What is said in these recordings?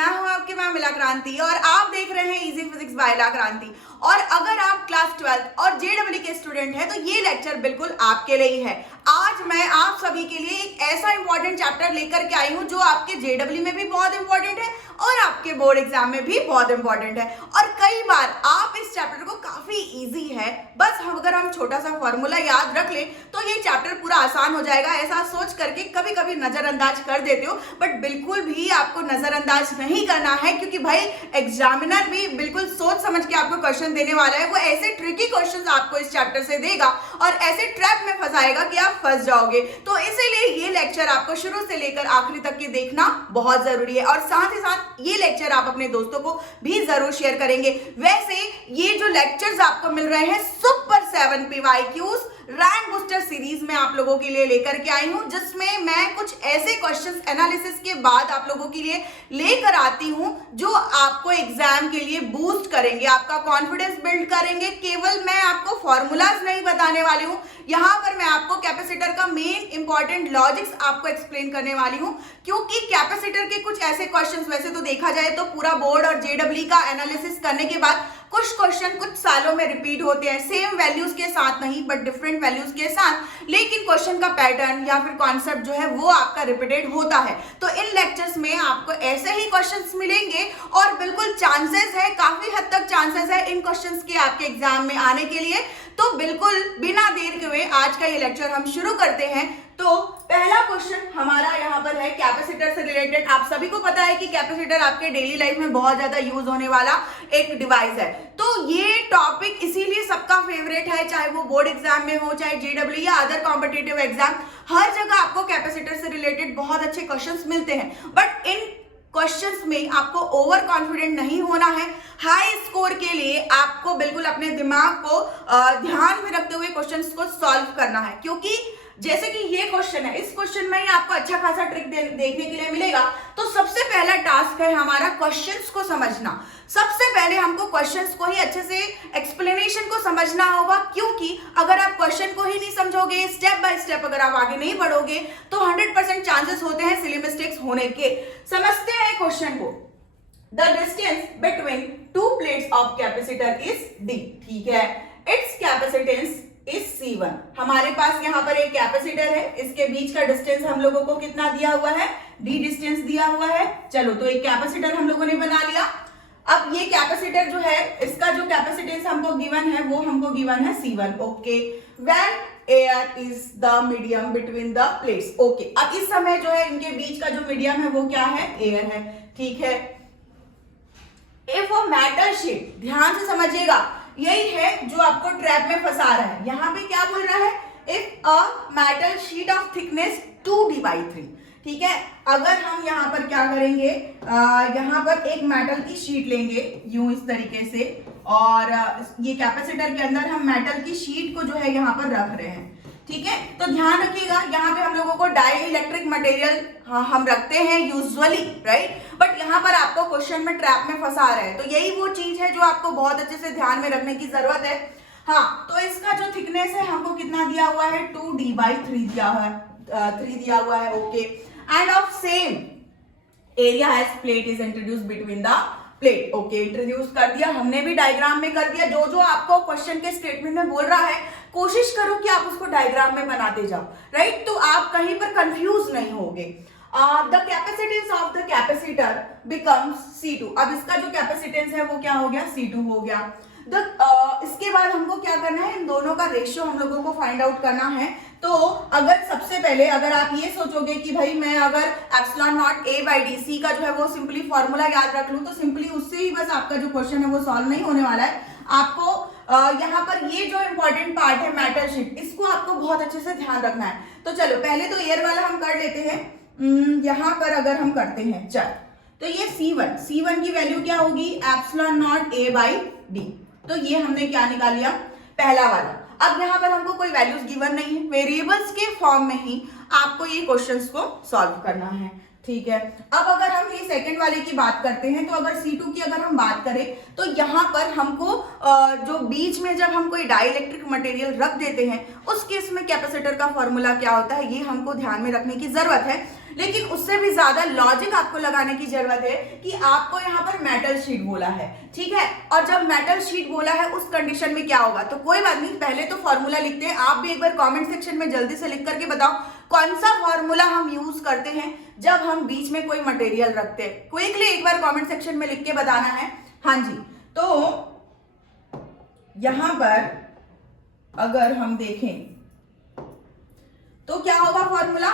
मैं हूं आपकी मैम इला क्रांति और आप देख रहे हैं इजी फिजिक्स बाय इला क्रांति। और अगर आप क्लास 12 और जेडब्ल्यू के स्टूडेंट हैं तो ये लेक्चर बिल्कुल आपके लिए ही है। आज मैं आप सभी के लिए एक ऐसा इंपॉर्टेंट चैप्टर लेकर के आई हूं जो आपके जेडब्ल्यू में भी बहुत इंपॉर्टेंट है और आपके बोर्ड एग्जाम में भी बहुत इंपॉर्टेंट है। और कई बार आप इस चैप्टर को काफी इजी है, बस अगर हम छोटा सा फॉर्मूला याद रख लें तो ये चैप्टर पूरा आसान हो जाएगा। ऐसा सोच करके कभी कभी नजरअंदाज कर देते हो, बट बिल्कुल भी आपको नजरअंदाज नहीं करना है, क्योंकि भाई एग्जामिनर भी बिल्कुल सोच समझ के आपको क्वेश्चन देने वाला है। वो ऐसे ट्रिकी क्वेश्चंस आपको इस चैप्टर से देगा और ऐसे ट्रैप में फंसाएगा कि आप फंस जाओगे। तो इसीलिए ये लेक्चर आपको शुरू से लेकर आखिरी तक के देखना बहुत जरूरी है और साथ ही साथ ये लेक्चर आप अपने दोस्तों को भी जरूर शेयर करेंगे। वैसे ये जो लेक्चर्स आपको मिल रहे हैं super 7 PYQs rank booster series में आप लोगों के लिए लेकर के आई हूं, जिसमें मैं कुछ ऐसे क्वेश्चंस एनालिसिस के बाद आप लोगों के लिए लेकर आती हूं जो आपको एग्जाम के लिए बूस्ट करेंगे, आपका कॉन्फिडेंस बिल्ड करेंगे। केवल मैं आपको फॉर्मूलाज नहीं बताने वाली हूं, यहां पर मैं आपको कैपेसिटर का मेन इंपॉर्टेंट लॉजिक्स आपको एक्सप्लेन करने वाली हूं, क्योंकि कैपेसिटर के कुछ ऐसे क्वेश्चंस, वैसे तो देखा जाए तो पूरा बोर्ड और जेडब्ल्यू का एनालिसिस करने के बाद कुछ क्वेश्चन कुछ सालों में रिपीट होते हैं, सेम वैल्यूज के साथ नहीं बट डिफरेंट वैल्यूज के साथ, लेकिन क्वेश्चन का पैटर्न या फिर कॉन्सेप्ट जो है वो आपका रिपीटेड होता है। तो इन लेक्चर्स में आपको ऐसे ही क्वेश्चंस मिलेंगे और बिल्कुल चांसेस है, काफी हद तक चांसेस है इन क्वेश्चंस के आपके एग्जाम में आने के लिए। तो बिल्कुल बिना देर के हुए आज का ये लेक्चर हम शुरू करते हैं। तो पहला क्वेश्चन हमारा यहाँ पर है कैपेसिटर से रिलेटेड। आप सभी को पता है कि कैपेसिटर आपके डेली लाइफ में बहुत ज्यादा यूज होने वाला एक डिवाइस है। तो ये टॉपिक इसीलिए सबका फेवरेट है, चाहे वो बोर्ड एग्जाम में हो, चाहे जेडब्ल्यू या अदर कॉम्पिटिटिव एग्जाम, हर जगह आपको कैपेसिटर से रिलेटेड बहुत अच्छे क्वेश्चंस मिलते हैं। बट इन क्वेश्चंस में आपको ओवर कॉन्फिडेंट नहीं होना है। हाई स्कोर के लिए आपको बिल्कुल अपने दिमाग को ध्यान में रखते हुए क्वेश्चंस को सॉल्व करना है, क्योंकि जैसे कि ये क्वेश्चन है, इस क्वेश्चन में ही आपको अच्छा खासा ट्रिक देखने के लिए मिलेगा। तो सबसे पहला टास्क है हमारा क्वेश्चंस को समझना। सबसे पहले हमको क्वेश्चंस को ही अच्छे से एक्सप्लेनेशन को समझना होगा, क्योंकि अगर आप क्वेश्चन को ही नहीं समझोगे, स्टेप बाय स्टेप अगर आप आगे नहीं बढ़ोगे तो 100% चांसेस होते हैं सिली मिस्टेक्स होने के। समझते हैं क्वेश्चन को। The distance between two plates of capacitor is D। ठीक है, इट्स कैपेसिटेंस इज C1। हमारे पास यहाँ पर एक कैपेसिटर है, इसके बीच का डिस्टेंस हम लोगों को कितना दिया हुआ है, D डिस्टेंस दिया हुआ है। चलो, तो एक कैपेसिटर हम लोगों ने बना लिया। अब ये कैपेसिटर जो है, इसका जो कैपेसिटेंस हमको गिवन है वो हमको गिवन है C1। Okay, when air is the medium between the plates. Okay, अब इस समय जो है इनके बीच का जो मीडियम है वो क्या है, एयर है। ठीक है, इफ अ मेटल शीट, ध्यान से समझिएगा, यही है जो आपको ट्रैप में फंसा रहा है। यहां पे क्या बोल रहा है, if a metal sheet of thickness 2D/3। ठीक है, अगर हम यहाँ पर क्या करेंगे, यहाँ पर एक मेटल की शीट लेंगे यूं इस तरीके से, और ये कैपेसिटर के अंदर हम मेटल की शीट को जो है यहाँ पर रख रहे हैं। ठीक है, तो ध्यान रखिएगा, यहाँ पे हम लोगों को डाई इलेक्ट्रिक मटेरियल हम रखते हैं यूजुअली, राइट, बट यहाँ पर आपको क्वेश्चन में ट्रैप में फंसा रहे हैं। तो यही वो चीज है जो आपको बहुत अच्छे से ध्यान में रखने की जरूरत है। हाँ, तो इसका जो थिकनेस है हमको कितना दिया हुआ है, 2D/3 दिया हुआ है, 3 दिया हुआ है। Okay, and of same area as plate is introduce between the plate. Okay, introduce कर दिया, हमने भी डायग्राम में कर दिया। जो जो आपको क्वेश्चन के स्टेटमेंट में बोल रहा है, कोशिश करो कि आप उसको डायग्राम में बनाते जाओ, राइट, तो आप कहीं पर कंफ्यूज नहीं होगे। The capacitance of the capacitor becomes C2। अब इसका जो कैपेसिटेंस है वो क्या हो गया, C2 हो गया। इसके बाद हमको क्या करना है, इन दोनों का रेशियो हम लोगों को फाइंड आउट करना है। तो अगर सबसे पहले अगर आप ये सोचोगे कि भाई मैं अगर ε0A/dc का जो है वो सिंपली फॉर्मूला याद रख लूं, तो सिंपली उससे ही बस आपका जो क्वेश्चन है वो सॉल्व नहीं होने वाला है। आपको यहाँ पर ये जो इंपॉर्टेंट पार्ट है मेटल शीट, इसको आपको बहुत अच्छे से ध्यान रखना है। तो चलो पहले तो एयर वाला हम कर लेते हैं। यहाँ पर अगर हम करते हैं, चल, तो ये C1 की वैल्यू क्या होगी, ε0A/d। तो ये हमने क्या निकाल लिया, पहला वाला। अब यहाँ पर हमको कोई वैल्यूज गिवन नहीं है, वेरिएबल्स के फॉर्म में ही आपको ये क्वेश्चंस को सॉल्व करना है। ठीक है, अब अगर हम ये सेकंड वाले की बात करते हैं, तो अगर C2 की अगर हम बात करें तो यहाँ पर हमको जो बीच में जब हम कोई डाइलेक्ट्रिक मटेरियल रख देते हैं, उस केस में कैपेसिटर का फॉर्मूला क्या होता है, ये हमको ध्यान में रखने की जरूरत है। लेकिन उससे उससे भी ज्यादा लॉजिक आपको लगाने की जरूरत है कि आपको यहाँ पर मेटल शीट बोला है, ठीक है। और जब मेटल शीट बोला है उस कंडीशन में क्या होगा, तो कोई बात नहीं, पहले तो फॉर्मूला लिखते हैं। आप भी एक बार कमेंट सेक्शन में जल्दी से लिख करके बताओ कौन सा फॉर्मूला हम यूज करते हैं जब हम बीच में कोई मटेरियल रखते हैं। क्विकली एक बार कमेंट सेक्शन में लिख के बताना है। हाँ जी, तो यहां पर अगर हम देखें तो क्या होगा formula,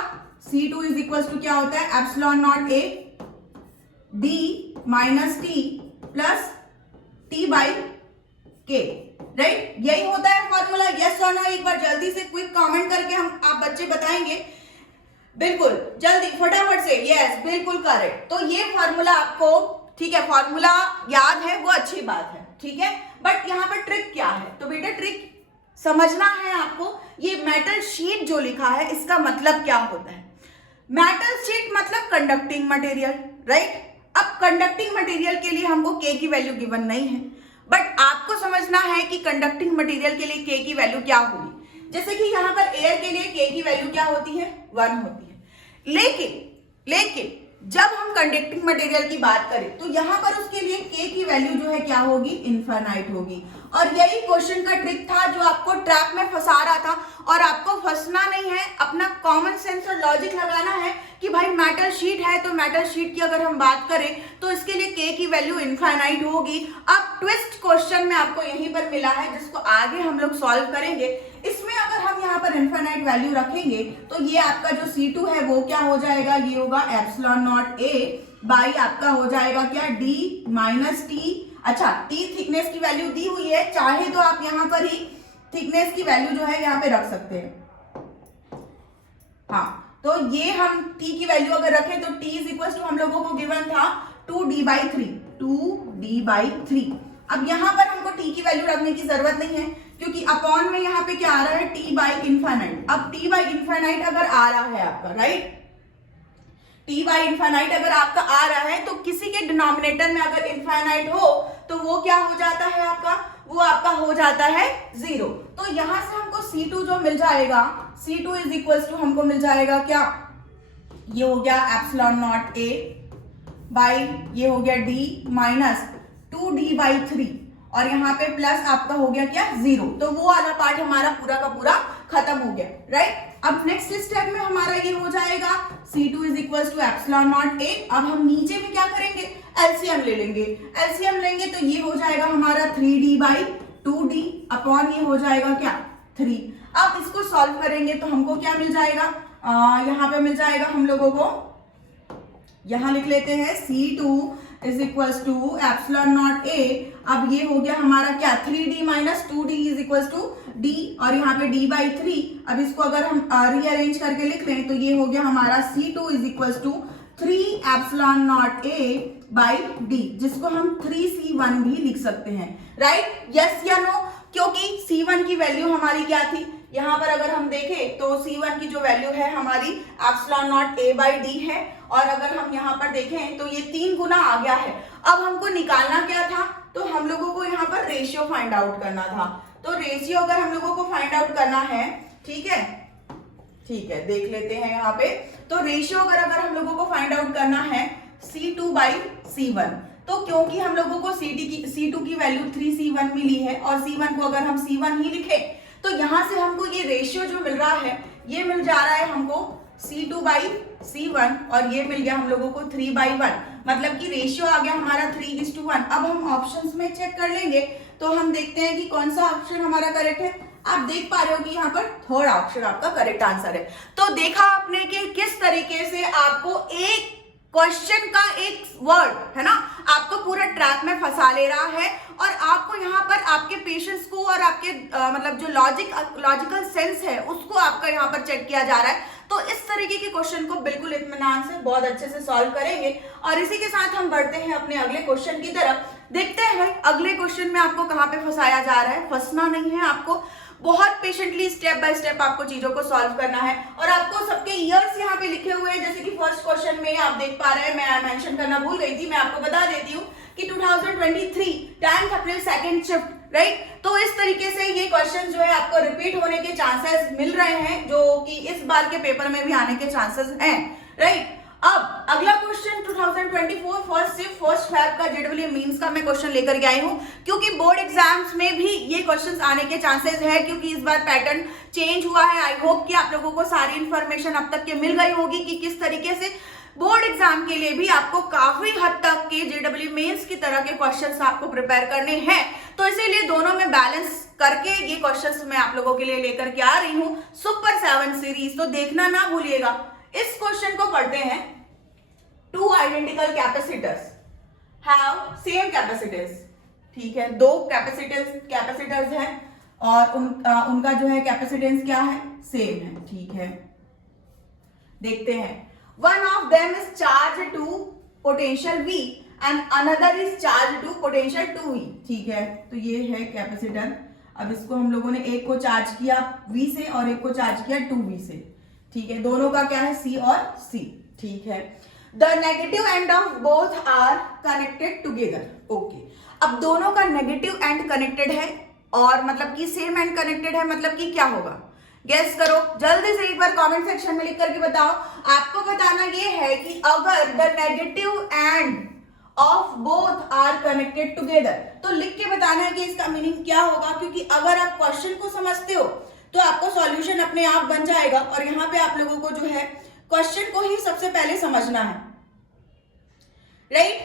C2 is equal to क्या होता है, epsilon naught A D minus T plus T by K, right. यही होता है फॉर्मूला, यस और नो एक बार जल्दी से क्विक कमेंट करके हम आप बच्चे बताएंगे, बिल्कुल जल्दी फटाफट से, यस बिल्कुल करेक्ट। तो ये फॉर्मूला आपको, ठीक है, फॉर्मूला याद है वो अच्छी बात है, ठीक है। बट यहाँ पर ट्रिक क्या है, तो बेटा ट्रिक समझना है आपको। ये मेटल शीट जो लिखा है इसका मतलब क्या होता है। मेटल शीट मतलब कंडक्टिंग मटेरियल, राइट। अब कंडक्टिंग मटेरियल के लिए हमको K की वैल्यू गिवन नहीं है, बट आपको समझना है कि कंडक्टिंग मटेरियल के लिए K की वैल्यू क्या होगी। जैसे कि यहाँ पर एयर के लिए K की वैल्यू क्या होती है, 1 होती है। लेकिन जब हम कंडक्टिंग मटेरियल की बात करें तो यहाँ पर उसके लिए K की वैल्यू जो है क्या होगी, इनफाइनाइट होगी। और यही क्वेश्चन का ट्रिक था जो आपको ट्रैप में फंसा रहा था। और आपको फंसना नहीं है, अपना कॉमन सेंस और लॉजिक लगाना है कि भाई मेटल शीट है तो मेटल शीट की अगर हम बात करें तो इसके लिए K की वैल्यू इनफाइनाइट होगी। अब ट्विस्ट क्वेश्चन में आपको यहीं पर मिला है जिसको आगे हम लोग सॉल्व करेंगे। इसमें अगर हम यहाँ पर इनफाइनाइट वैल्यू रखेंगे तो ये आपका जो C2 है वो क्या हो जाएगा, ये होगा एप्सिलॉन नॉट A बाई आपका हो जाएगा क्या, D माइनस T। अच्छा, T थिकनेस की वैल्यू दी हुई है, चाहे तो आप यहाँ पर ही थिकनेस की वैल्यू जो है यहाँ पे रख सकते हैं। हाँ, तो ये हम T की वैल्यू अगर रखें तो T इज इक्वल टू हम लोगों को गिवन था 2D/3, 2D/3। अब यहाँ पर हमको T की वैल्यू रखने की जरूरत नहीं है क्योंकि अपॉन में यहाँ पे क्या आ रहा है, T बाई इनफाइनाइट। अब T बाई इनफाइनाइट अगर आ रहा है आपका, राइट, T बाई इनफाइनाइट अगर आपका आ रहा है तो किसी के डिनोमिनेटर में अगर इनफाइनाइट हो तो वो क्या हो जाता है आपका, वो आपका हो जाता है 0। तो यहां से हमको C2 जो मिल जाएगा, C2 इज इक्वल टू हमको मिल जाएगा क्या, ये हो गया एप्सिलॉन नॉट A बाई ये हो गया D माइनस 2D/3 और यहाँ पे प्लस आपका हो गया क्या, 0। तो वो वाला पार्ट हमारा पूरा का पूरा खत्म हो गया, राइट। अब नेक्स्ट स्टेप में हमारा ये हो जाएगा C2 is equal to epsilon naught A। अब हम नीचे में क्या करेंगे, एलसीएम ले लेंगे। एलसीएम लेंगे तो ये हो जाएगा हमारा 3D/2D अपॉन ये हो जाएगा क्या, 3। अब इसको सॉल्व करेंगे तो हमको क्या मिल जाएगा, यहाँ पे मिल जाएगा हम लोगों को, यहाँ लिख लेते हैं C2 is equal to epsilon naught A। अब ये हो गया हमारा क्या, 3D minus 2D is equal to D और यहाँ पे D/3। अब इसको अगर हम रीअरेंज करके लिख लें तो ये हो गया हमारा C2 is equal to 3 epsilon naught A by D, जिसको हम 3C1 भी लिख सकते हैं, राइट। यस या नो, क्योंकि C1 की वैल्यू हमारी क्या थी, यहाँ पर अगर हम देखें तो C1 की जो वैल्यू है हमारी epsilon naught A by D है। और अगर हम यहाँ पर देखें तो ये 3 गुना आ गया है। अब हमको निकालना क्या था, तो हम लोगों को यहाँ पर रेशियो फाइंड आउट करना था। तो रेशियो अगर हम लोगों को फाइंड आउट करना है, ठीक है, देख लेते हैं यहाँ पे। तो रेशियो अगर हम लोगों को फाइंड आउट करना है C2/C1, तो क्योंकि हम लोगों को C2 की वैल्यू 3C1 मिली है और C1 को अगर हम C1 ही लिखे तो यहां से हमको ये रेशियो जो मिल रहा है ये मिल जा रहा है हमको C2/C1 और ये मिल गया हम लोगों को 3/1, मतलब कि रेशियो आ गया हमारा 3:1। अब हम ऑप्शंस में चेक कर लेंगे तो हम देखते हैं कि कौन सा ऑप्शन हमारा करेक्ट है। आप देख पा रहे हो कि यहाँ पर थर्ड ऑप्शन आपका करेक्ट आंसर है। तो देखा आपने कि किस तरीके से आपको एक क्वेश्चन का एक वर्ड है ना आपको पूरा ट्रैप में फंसा ले रहा है और आपको यहाँ पर आपके पेशेंस को और आपके मतलब जो लॉजिकल सेंस है उसको आपका यहाँ पर चेक किया जा रहा है। तो इस तरीके के क्वेश्चन को बिल्कुल इत्मीनान से बहुत अच्छे से सॉल्व करेंगे। और इसी के साथ हम बढ़ते हैं अपने अगले क्वेश्चन की तरफ। देखते हैं भाई अगले क्वेश्चन में आपको कहाँ पे फंसाया जा रहा है। फंसना नहीं है, आपको बहुत पेशेंटली स्टेप बाय स्टेप आपको चीजों को सॉल्व करना है। और आपको सबके ईयर्स यहाँ पे लिखे हुए हैं, जैसे कि फर्स्ट क्वेश्चन में आप देख पा रहे हैं, मैं मेंशन करना भूल गई थी, मैं आपको बता देती हूँ कि 2023 10 अप्रैल सेकंड शिफ्ट, राइट। तो इस तरीके से ये क्वेश्चन जो है आपको रिपीट होने के चांसेस मिल रहे हैं, जो कि इस बार के पेपर में भी आने के चांसेस हैं, राइट। अब 1 फेब का जेडब्ल्यू मीम्स का मैं क्वेश्चन लेकर के आई हूँ, क्योंकि बोर्ड एग्जाम्स में भी ये क्वेश्चंस आने के चांसेस है, क्योंकि इस बार पैटर्न चेंज हुआ है। आई होप कि आप लोगों को सारी इन्फॉर्मेशन अब तक के मिल गई होगी कि किस तरीके से बोर्ड एग्जाम के लिए भी आपको काफी हद तक के जेडब्ल्यू मेंस की तरह के क्वेश्चंस आपको प्रिपेयर करने हैं। तो इसीलिए दोनों में बैलेंस करके ये क्वेश्चंस मैं आप लोगों के लिए लेकर के आ रही हूँ सुपर 7 सीरीज। तो देखना ना भूलिएगा। इस क्वेश्चन को पढ़ते हैं। 2 identical capacitors have same capacitance. ठीक है, 2 कैपेसिटर्स हैं और उनका जो है कैपेसिटेंस क्या है, सेम है। ठीक है, देखते हैं। One of them is charged to potential V and another is charged to potential 2V। ठीक है, तो ये है कैपेसिटर। अब इसको हम लोगों ने एक को चार्ज किया V से और एक को चार्ज किया 2V से। ठीक है, दोनों का क्या है, C और C। ठीक है, The negative end of both are connected together। Okay, अब दोनों का नेगेटिव एंड कनेक्टेड है और मतलब कि सेम एंड कनेक्टेड है, मतलब कि क्या होगा, गेस करो जल्दी से एक बार कमेंट सेक्शन में लिख करके बताओ। आपको बताना ये है कि अगर the negative end of both are connected together, तो लिख के बताना है कि इसका मीनिंग क्या होगा, क्योंकि अगर आप क्वेश्चन को समझते हो तो आपको सॉल्यूशन अपने आप बन जाएगा। और यहाँ पे आप लोगों को जो है क्वेश्चन को ही सबसे पहले समझना है, राइट।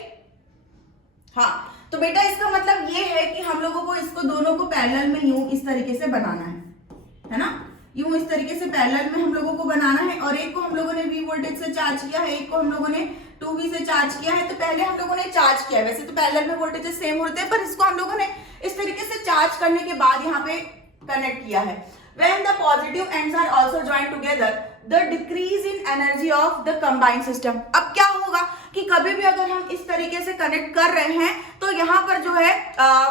हाँ, तो बेटा इसका मतलब ये है कि हम लोगों को इसको दोनों को पैरेलल में यूं इस तरीके से बनाना है ना, यूं इस तरीके से पैरेलल में हम लोगों को बनाना है। और एक को हम लोगों ने V वोल्टेज से चार्ज किया है, एक को हम लोगों ने 2V से चार्ज किया है। तो पहले हम लोगों ने चार्ज किया है, वैसे तो पैरेलल में वोल्टेजेस सेम होते हैं, पर इसको हम लोगों ने इस तरीके से चार्ज करने के बाद यहाँ पे कनेक्ट किया है। When the positive ends are also joined together, the decrease in energy of the combined system। अब क्या होगा कि कभी भी अगर हम इस तरीके से कनेक्ट कर रहे हैं तो यहाँ पर जो है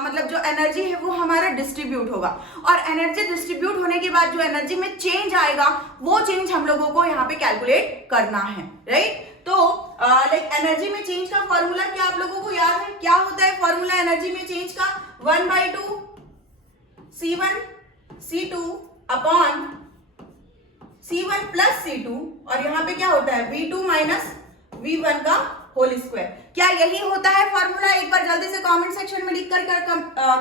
मतलब जो एनर्जी है वो हमारा डिस्ट्रीब्यूट होगा, और एनर्जी डिस्ट्रीब्यूट होने के बाद जो एनर्जी में चेंज आएगा वो चेंज हम लोगों को यहाँ पे कैलकुलेट करना है, राइट। तो लाइक एनर्जी में चेंज का फॉर्मूला क्या आप लोगों को याद है, क्या होता है फॉर्मूला एनर्जी में चेंज का, 1/2 C1 C2 upon C1 plus C2, और यहाँ पे क्या होता है V2 माइनस V1 का होल स्क्वायर। क्या यही होता है फॉर्मूला? एक बार जल्दी से कमेंट सेक्शन में लिख कर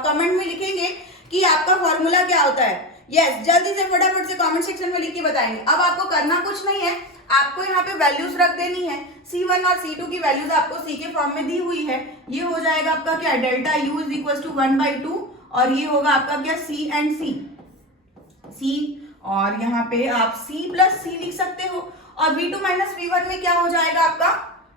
कमेंट में लिखेंगे कि आपका फॉर्मूला क्या होता है। यस, जल्दी से फटाफट से कमेंट सेक्शन में लिख के बताएंगे। अब आपको करना कुछ नहीं है, आपको यहाँ पे वैल्यूज रख देनी है। C1 और C2 की वैल्यूज आपको C के फॉर्म में दी हुई है। ये हो जाएगा आपका क्या, delta U is equal to 1/2, और ये होगा आपका क्या, C एंड C, और यहाँ पे आप C प्लस C लिख सकते हो। और V2 माइनस V1 में क्या हो जाएगा आपका,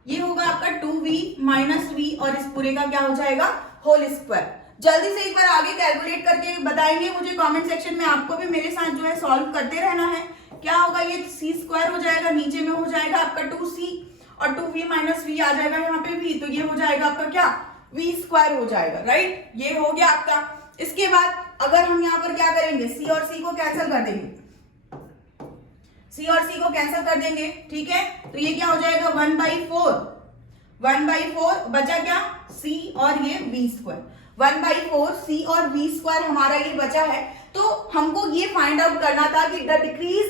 ये होगा आपका 2V माइनस V, और इस पूरे का क्या हो जाएगा, होल स्क्वायर। जल्दी से एक बार आगे कैलकुलेट करके बताएंगे मुझे कमेंट सेक्शन में। आपको भी मेरे साथ जो है सॉल्व करते रहना है। क्या होगा, ये C स्क्वायर हो जाएगा, नीचे में हो जाएगा आपका 2C, और 2V माइनस V आ जाएगा यहाँ पे V, तो ये हो जाएगा आपका क्या, V स्क्वायर हो जाएगा, राइट। ये हो गया आपका। इसके बाद अगर हम यहाँ पर क्या करेंगे, C और C को कैंसिल कर देंगे, C और C को कैंसिल कर देंगे, ठीक है। तो ये क्या हो जाएगा, 1/4 बचा क्या, C और ये V स्क्वायर। 1/4 C और V स्क्वायर हमारा ये बचा है। तो हमको ये फाइंड आउट करना था कि the decrease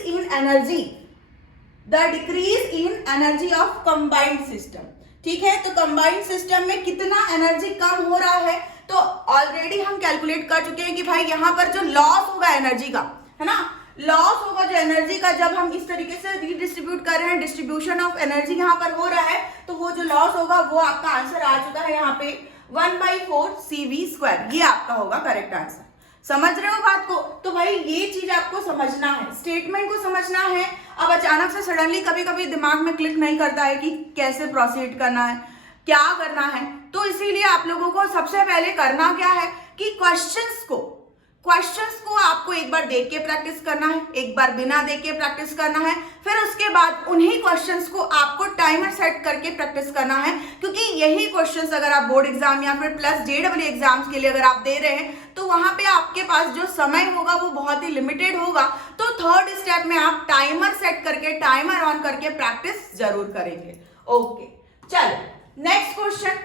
in energy of combined system, ठीक है। तो कंबाइंड सिस्टम में कितना एनर्जी कम हो रहा है, तो ऑलरेडी हम कैलकुलेट कर चुके हैं कि भाई यहाँ पर जो लॉस होगा एनर्जी का, है ना, लॉस होगा जो एनर्जी का, जब हम इस तरीके से रीडिस्ट्रीब्यूट कर रहे हैं, डिस्ट्रीब्यूशन ऑफ एनर्जी यहाँ पर हो रहा है, तो वो जो लॉस होगा वो आपका आंसर आ चुका है यहाँ पे 1/4 CV स्क्वायर। ये आपका होगा करेक्ट आंसर। समझ रहे हो बात को? तो भाई ये चीज आपको समझना है, स्टेटमेंट को समझना है। अब अचानक से सडनली कभी कभी दिमाग में क्लिक नहीं करता है कि कैसे प्रोसीड करना है, क्या करना है। तो इसीलिए आप लोगों को सबसे पहले करना क्या है कि क्वेश्चंस को आपको एक बार देख के प्रैक्टिस करना है, एक बार बिना देख के प्रैक्टिस करना है, फिर उसके बाद उन्हीं क्वेश्चंस को आपको टाइमर सेट करके प्रैक्टिस करना है। क्योंकि यही क्वेश्चंस अगर आप बोर्ड एग्जाम या फिर प्लस JEE एग्जाम्स के लिए अगर आप दे रहे हैं तो वहां पे आपके पास जो समय होगा वो बहुत ही लिमिटेड होगा। तो थर्ड स्टेप में आप टाइमर सेट करके, टाइमर ऑन करके प्रैक्टिस जरूर करेंगे। ओके, चलो नेक्स्ट क्वेश्चन,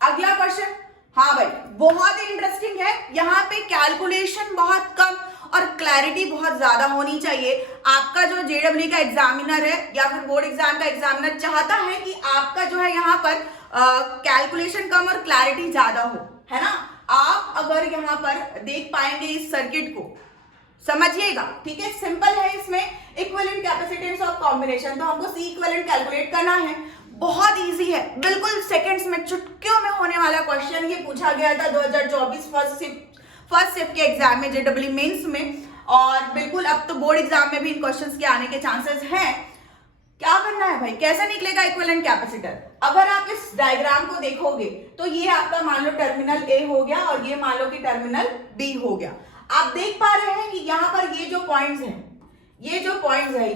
अगला क्वेश्चन। हाँ भाई, बहुत ही इंटरेस्टिंग है। यहाँ पे कैलकुलेशन बहुत कम और क्लैरिटी बहुत ज्यादा होनी चाहिए। आपका जो जेडब्ल्यू का एग्जामिनर है या फिर बोर्ड एग्जाम का एग्जामिनर चाहता है कि आपका जो है यहाँ पर कैलकुलेशन कम और क्लैरिटी ज्यादा हो, है ना। आप अगर यहाँ पर देख पाएंगे इस सर्किट को, समझिएगा, ठीक है। सिंपल है, इसमें इक्विवेलेंट कैपेसिटेंस ऑफ कॉम्बिनेशन, तो हमको सी इक्विवेलेंट कैलकुलेट करना है। बहुत इजी है, बिल्कुल सेकंड्स में, चुटकियों में होने वाला क्वेश्चन। ये पूछा गया था 2024 फर्स्ट शिफ्ट के एग्जाम में, जेडब्ल्यू मेंस में, और बिल्कुल अब तो बोर्ड एग्जाम में भी इन क्वेश्चंस के आने के चांसेस हैं। क्या करना है भाई, कैसे निकलेगा इक्विवेलेंट कैपेसिटर? अगर आप इस डायग्राम को देखोगे तो ये आपका मान लो टर्मिनल ए हो गया और ये मान लो कि टर्मिनल बी हो गया। आप देख पा रहे हैं कि यहाँ पर ये जो पॉइंट्स हैं, ये जो पॉइंट्स है,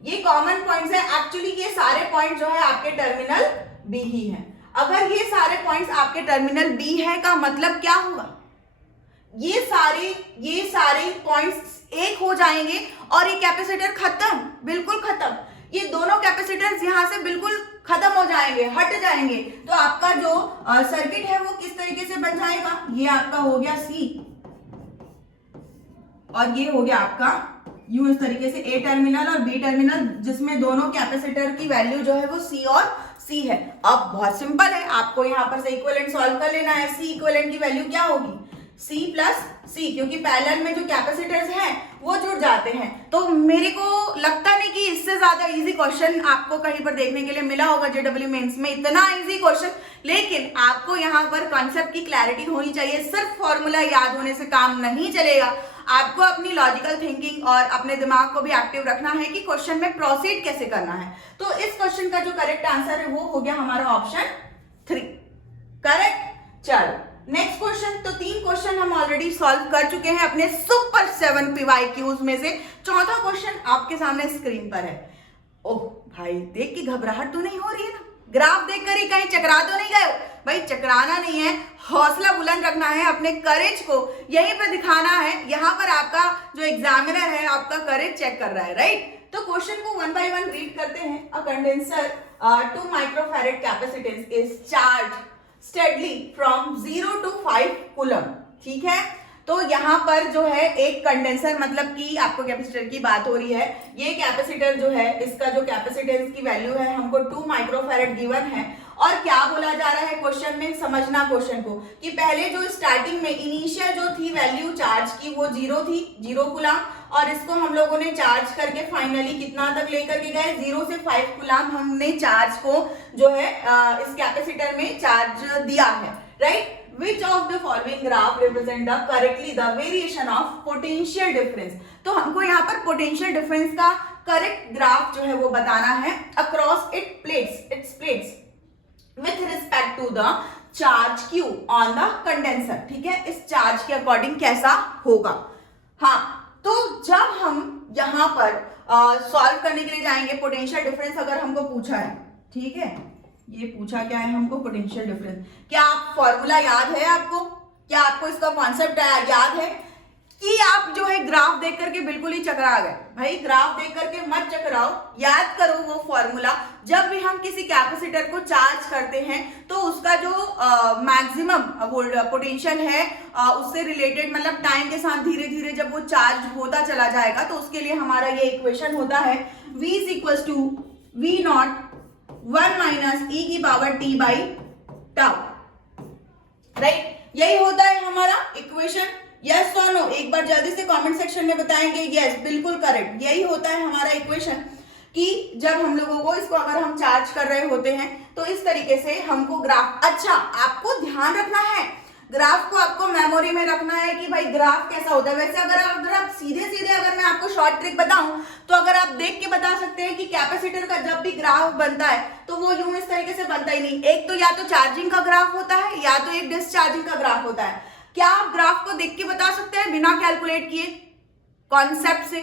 ये कॉमन पॉइंट्स है। एक्चुअली ये सारे पॉइंट जो है आपके टर्मिनल बी ही हैं। अगर ये सारे पॉइंट्स आपके टर्मिनल बी है का मतलब क्या हुआ, ये सारे पॉइंट्स एक हो जाएंगे और ये कैपेसिटर खत्म, बिल्कुल खत्म। ये दोनों कैपेसिटर्स यहां से बिल्कुल खत्म हो जाएंगे, हट जाएंगे। तो आपका जो सर्किट है वो किस तरीके से बन जाएगा, ये आपका हो गया सी और ये हो गया आपका यू, इस तरीके से ए टर्मिनल और बी टर्मिनल, जिसमें दोनों कैपेसिटर की वैल्यू जो है वो सी और सी है। अब बहुत सिंपल है, आपको यहाँ पर से इक्विवेलेंट सॉल्व कर लेना है। सी इक्विवेलेंट की वैल्यू क्या होगी, सी प्लस सी, क्योंकि पैरेलल में जो कैपेसिटर्स हैं वो जुड़ जाते हैं। तो मेरे को लगता नहीं कि इससे ज्यादा इजी क्वेश्चन आपको कहीं पर देखने के लिए मिला होगा जेडब्ल्यू मेंस में, इतना इजी क्वेश्चन। लेकिन आपको यहाँ पर कॉन्सेप्ट की क्लैरिटी होनी चाहिए। सिर्फ फॉर्मूला याद होने से काम नहीं चलेगा, आपको अपनी लॉजिकल थिंकिंग और अपने दिमाग को भी एक्टिव रखना है कि क्वेश्चन में प्रोसीड कैसे करना है। तो इस क्वेश्चन का जो करेक्ट आंसर है वो हो गया हमारा ऑप्शन 3, करेक्ट। चलो नेक्स्ट क्वेश्चन। तो 3 क्वेश्चन हम ऑलरेडी सॉल्व कर चुके हैं अपने सुपर 7 PYQs में से। चौथा क्वेश्चन आपके सामने स्क्रीन पर है। ओह भाई, देख के घबराहट तो नहीं हो रही है ना, ग्राफ देखकर ही कहीं चकरा तो नहीं गए हो? भाई चकराना नहीं है, हौसला बुलंद रखना है, अपने करेज को यहीं पर दिखाना है। यहाँ पर आपका जो एग्जामिनर है आपका करेज चेक कर रहा है, राइट। तो क्वेश्चन को 1 by 1 रीड करते हैं। A condenser 2 microfarad capacitance is charge steadily from 0 to 5 coulomb, ठीक है। तो यहाँ पर जो है एक कंडेंसर, मतलब कि आपको कैपेसिटर की बात हो रही है। ये कैपेसिटर जो है, इसका जो कैपेसिटेंस की वैल्यू है हमको 2 माइक्रोफैरेड गिवन है। और क्या बोला जा रहा है क्वेश्चन में, समझना क्वेश्चन को, कि पहले जो स्टार्टिंग में इनिशियल जो थी वैल्यू चार्ज की वो 0 थी, 0 कूलम, और इसको हम लोगों ने चार्ज करके फाइनली कितना तक लेकर के गए, 0 से 5 कूलम हमने चार्ज को जो है इस कैपेसिटर में चार्ज दिया है, right. Which of the following graph represent the correctly the variation of potential difference? तो हमको यहाँ पर potential difference का करेक्ट ग्राफ जो है वो बताना है across its plates with respect to the charge Q on the condenser, ठीक है। इस चार्ज के अकॉर्डिंग कैसा होगा। हाँ, तो जब हम यहाँ पर सॉल्व करने के लिए जाएंगे, पोटेंशियल डिफरेंस अगर हमको पूछा है, ठीक है, ये पूछा क्या है हमको, पोटेंशियल डिफरेंस। क्या आप फॉर्मूला याद है आपको, क्या आपको इसका कॉन्सेप्ट याद है, कि आप जो है ग्राफ देख करके बिल्कुल ही चकरा गए? भाई ग्राफ देख करके मत चकराओ, याद करो वो फॉर्मूला। जब भी हम किसी कैपेसिटर को चार्ज करते हैं तो उसका जो मैक्सिमम पोटेंशियल है उससे रिलेटेड, मतलब टाइम के साथ धीरे धीरे जब वो चार्ज होता चला जाएगा, तो उसके लिए हमारा ये इक्वेशन होता है V is equals to V0 1 minus e की power t by tau, right. यही होता है हमारा इक्वेशन। यस और नो एक बार जल्दी से कमेंट सेक्शन में बताएंगे। यस, बिल्कुल करेक्ट, यही होता है हमारा इक्वेशन, कि जब हम लोगों को इसको अगर हम चार्ज कर रहे होते हैं तो इस तरीके से हमको ग्राफ, अच्छा आपको ध्यान रखना है, ग्राफ को आपको मेमोरी में रखना है कि भाई ग्राफ कैसा होता है। वैसे अगर आप सीधे सीधे अगर मैं आपको शॉर्ट ट्रिक बताऊं तो अगर आप देख के बता सकते हैं कि कैपेसिटर का जब भी ग्राफ बनता है तो वो यूं इस तरीके से बनता ही नहीं। एक तो या तो चार्जिंग का ग्राफ होता है या तो एक डिस्चार्जिंग का ग्राफ होता है। क्या आप ग्राफ को देख के बता सकते हैं बिना कैलकुलेट किए कॉन्सेप्ट से?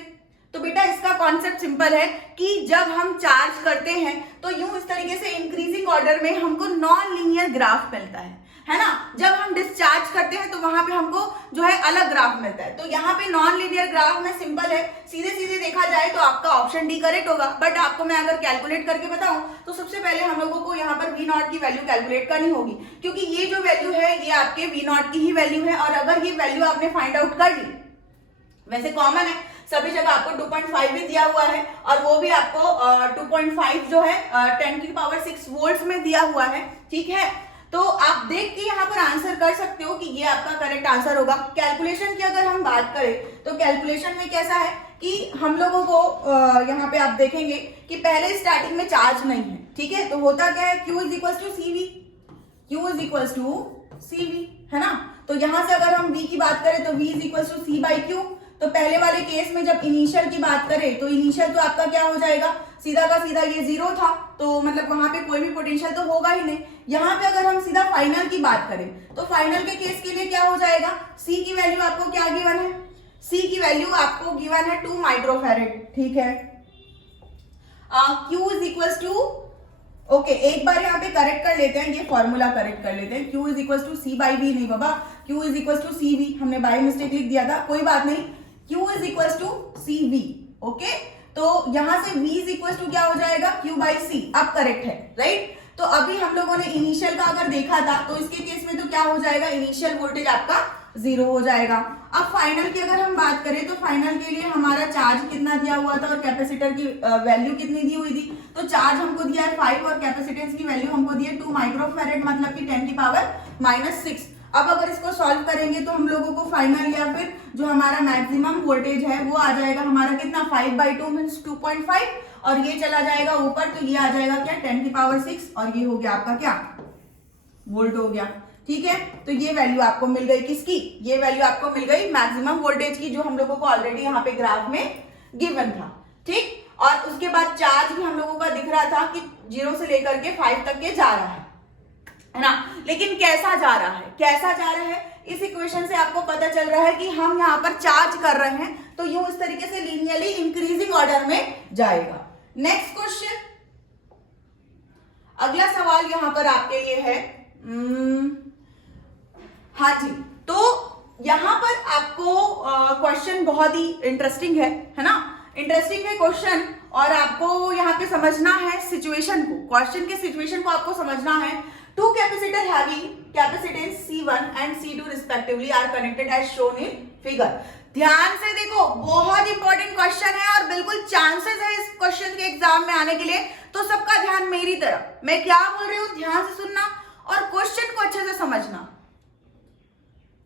तो बेटा इसका कॉन्सेप्ट सिंपल है कि जब हम चार्ज करते हैं तो यूं इस तरीके से इंक्रीजिंग ऑर्डर में हमको नॉन लीनियर ग्राफ मिलता है। है ना। जब हम डिस्चार्ज करते हैं तो वहां पे हमको जो है अलग ग्राफ मिलता है। तो यहाँ पे नॉन लीनियर ग्राफ में सिंपल है, सीधे सीधे देखा जाए तो आपका ऑप्शन डी करेक्ट होगा। बट आपको मैं अगर कैलकुलेट करके बताऊं तो सबसे पहले हम लोगों को यहाँ पर वी नॉट की वैल्यू कैलकुलेट करनी होगी, क्योंकि ये जो वैल्यू है ये आपके वी नॉट की ही वैल्यू है। और अगर ये वैल्यू आपने फाइंड आउट कर ली, वैसे कॉमन है सभी जगह आपको 2.5 भी दिया हुआ है, और वो भी आपको 2.5 जो है 10⁻⁶ वोल्ट्स में दिया हुआ है, ठीक है। तो आप देख के यहाँ पर आंसर कर सकते हो कि ये आपका करेक्ट आंसर होगा। कैलकुलेशन की अगर हम बात करें तो कैलकुलेशन में कैसा है कि हम लोगों को यहाँ पे आप देखेंगे कि पहले स्टार्टिंग में चार्ज नहीं है, ठीक है। तो होता क्या है, Q is equal to CV, Q is equal to CV, है ना। तो यहां से अगर हम V की बात करें तो V is equal to C/Q। तो पहले वाले केस में जब इनिशियल की बात करें तो इनिशियल तो आपका क्या हो जाएगा, सीधा का सीधा ये 0 था, तो मतलब वहां पे कोई भी पोटेंशियल तो होगा ही नहीं। यहाँ पे अगर हम सीधा फाइनल की बात करें तो फाइनल के केस के लिए क्या हो जाएगा, C की वैल्यू आपको क्या गिवन है, C की वैल्यू आपको गिवन है 2 माइक्रोफैरेड, ठीक है। Q is equal to, okay एक बार यहाँ पे करेक्ट कर लेते हैं, ये फॉर्मूला करेक्ट कर लेते हैं। Q is equal to C/V, नहीं बाबा, Q is equal to CV, हमने बाय मिस्टेक लिख दिया था, कोई बात नहीं। Q is equal to CV, okay. तो यहां से V इज इक्वल टू क्या हो जाएगा, Q/C, अब करेक्ट है, राइट। तो अभी हम लोगों ने इनिशियल का अगर देखा था तो इसके केस में तो क्या हो जाएगा, इनिशियल वोल्टेज आपका 0 हो जाएगा। अब फाइनल की अगर हम बात करें तो फाइनल के लिए हमारा चार्ज कितना दिया हुआ था और कैपेसिटर की वैल्यू कितनी दी हुई थी। तो चार्ज हमको दिया है 5 और कैपेसिटेंस की वैल्यू हमको दी है 2 माइक्रोफैरेड, मतलब कि 10⁻⁻⁶। अब अगर इसको सॉल्व करेंगे तो हम लोगों को फाइनल या फिर जो हमारा मैक्सिमम वोल्टेज है वो आ जाएगा हमारा कितना, 5/2 मीन्स 2.5, और ये चला जाएगा ऊपर तो ये आ जाएगा क्या, 10⁻⁶, और ये हो गया आपका क्या, वोल्ट हो गया, ठीक है। तो ये वैल्यू आपको मिल गई किसकी, ये वैल्यू आपको मिल गई मैक्सिमम वोल्टेज की, जो हम लोगों को ऑलरेडी यहाँ पे ग्राफ में गिवन था, ठीक। और उसके बाद चार्ज भी हम लोगों का दिख रहा था कि 0 से लेकर के 5 तक के जा रहा है ना। लेकिन कैसा जा रहा है, कैसा जा रहा है, इस इक्वेशन से आपको पता चल रहा है कि हम यहाँ पर चार्ज कर रहे हैं तो यूं इस तरीके से लीनियरली इंक्रीजिंग ऑर्डर में जाएगा। नेक्स्ट क्वेश्चन, अगला सवाल यहाँ पर आपके लिए है, हाँ जी। तो यहाँ पर आपको क्वेश्चन बहुत ही इंटरेस्टिंग है ना, इंटरेस्टिंग है क्वेश्चन, और आपको यहाँ पे समझना है सिचुएशन को, क्वेश्चन के सिचुएशन को आपको समझना है। Two capacitor having capacitance C1 and C2 respectively are connected as shown in figure। ध्यान से देखो, बहुत इंपॉर्टेंट क्वेश्चन है और बिल्कुल चांसेस है इस क्वेश्चन के एग्जाम में आने के लिए। तो सबका ध्यान मेरी तरफ, मैं क्या बोल रही हूँ ध्यान से सुनना और क्वेश्चन को अच्छे से समझना।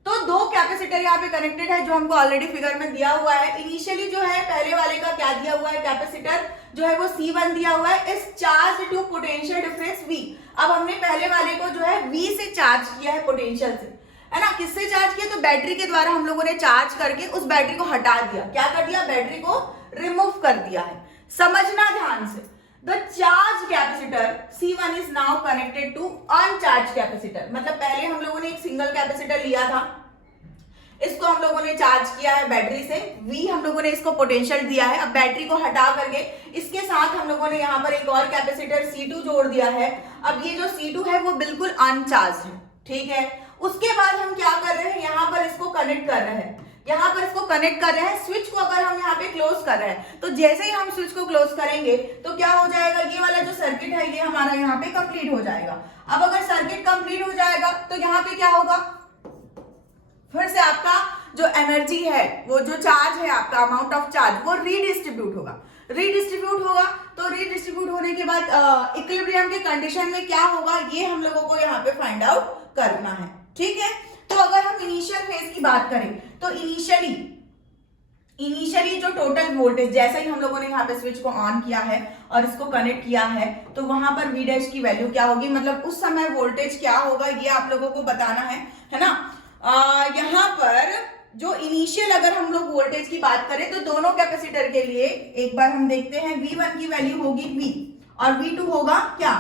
तो 2 कैपेसिटर यहाँ पे कनेक्टेड है जो हमको ऑलरेडी फिगर में दिया हुआ है। इनिशियली जो है पहले वाले का क्या दिया हुआ है, कैपेसिटर जो है वो C1 दिया हुआ है, is charge to potential difference V। अब हमने पहले वाले को जो है V से चार्ज किया है, पोटेंशियल से, है ना। किससे चार्ज किया, तो बैटरी के द्वारा हम लोगों ने चार्ज करके उस बैटरी को हटा दिया, क्या कर दिया, बैटरी को रिमूव कर दिया है। समझना ध्यान से, the charge capacitor C1 is now connected to uncharge capacitor. मतलब पहले हम लोगों ने एक सिंगल कैपेसिटर लिया था, इसको हम लोगों ने चार्ज किया है बैटरी से, V हम लोगों ने इसको पोटेंशियल दिया है। अब बैटरी को हटा करके इसके साथ हम लोगों ने यहाँ पर एक और कैपेसिटर C2 जोड़ दिया है। अब ये जो C2 है वो बिल्कुल अनचार्ज है, ठीक है। उसके बाद हम क्या कर रहे हैं, यहाँ पर इसको कनेक्ट कर रहे हैं, यहाँ पर इसको कनेक्ट कर रहे हैं। स्विच को अगर हम यहाँ पे क्लोज कर रहे हैं तो जैसे ही हम स्विच को क्लोज करेंगे तो क्या हो जाएगा, ये वाला जो सर्किट है ये हमारा यहाँ पे कंप्लीट हो जाएगा। अब अगर सर्किट कंप्लीट हो जाएगा तो यहाँ पे क्या होगा, फिर से आपका जो एनर्जी है, वो जो चार्ज है आपका, अमाउंट ऑफ चार्ज, वो रीडिस्ट्रीब्यूट होगा। रीडिस्ट्रीब्यूट होगा तो रीडिस्ट्रीब्यूट होने के बाद इक्विलिब्रियम के कंडीशन में क्या होगा, ये हम लोगों को यहाँ पे फाइंड आउट करना है, ठीक है। तो अगर हम इनिशियल फेज की बात करें तो इनिशियली जो टोटल वोल्टेज, जैसे ही हम लोगों ने यहाँ पे स्विच को ऑन किया है और इसको कनेक्ट किया है तो वहां पर V डैश की वैल्यू क्या होगी, मतलब उस समय वोल्टेज क्या होगा, ये आप लोगों को बताना है ना। यहाँ पर जो इनिशियल अगर हम लोग वोल्टेज की बात करें तो दोनों कैपेसिटर के लिए एक बार हम देखते हैं, V1 की वैल्यू होगी V और V2 होगा क्या,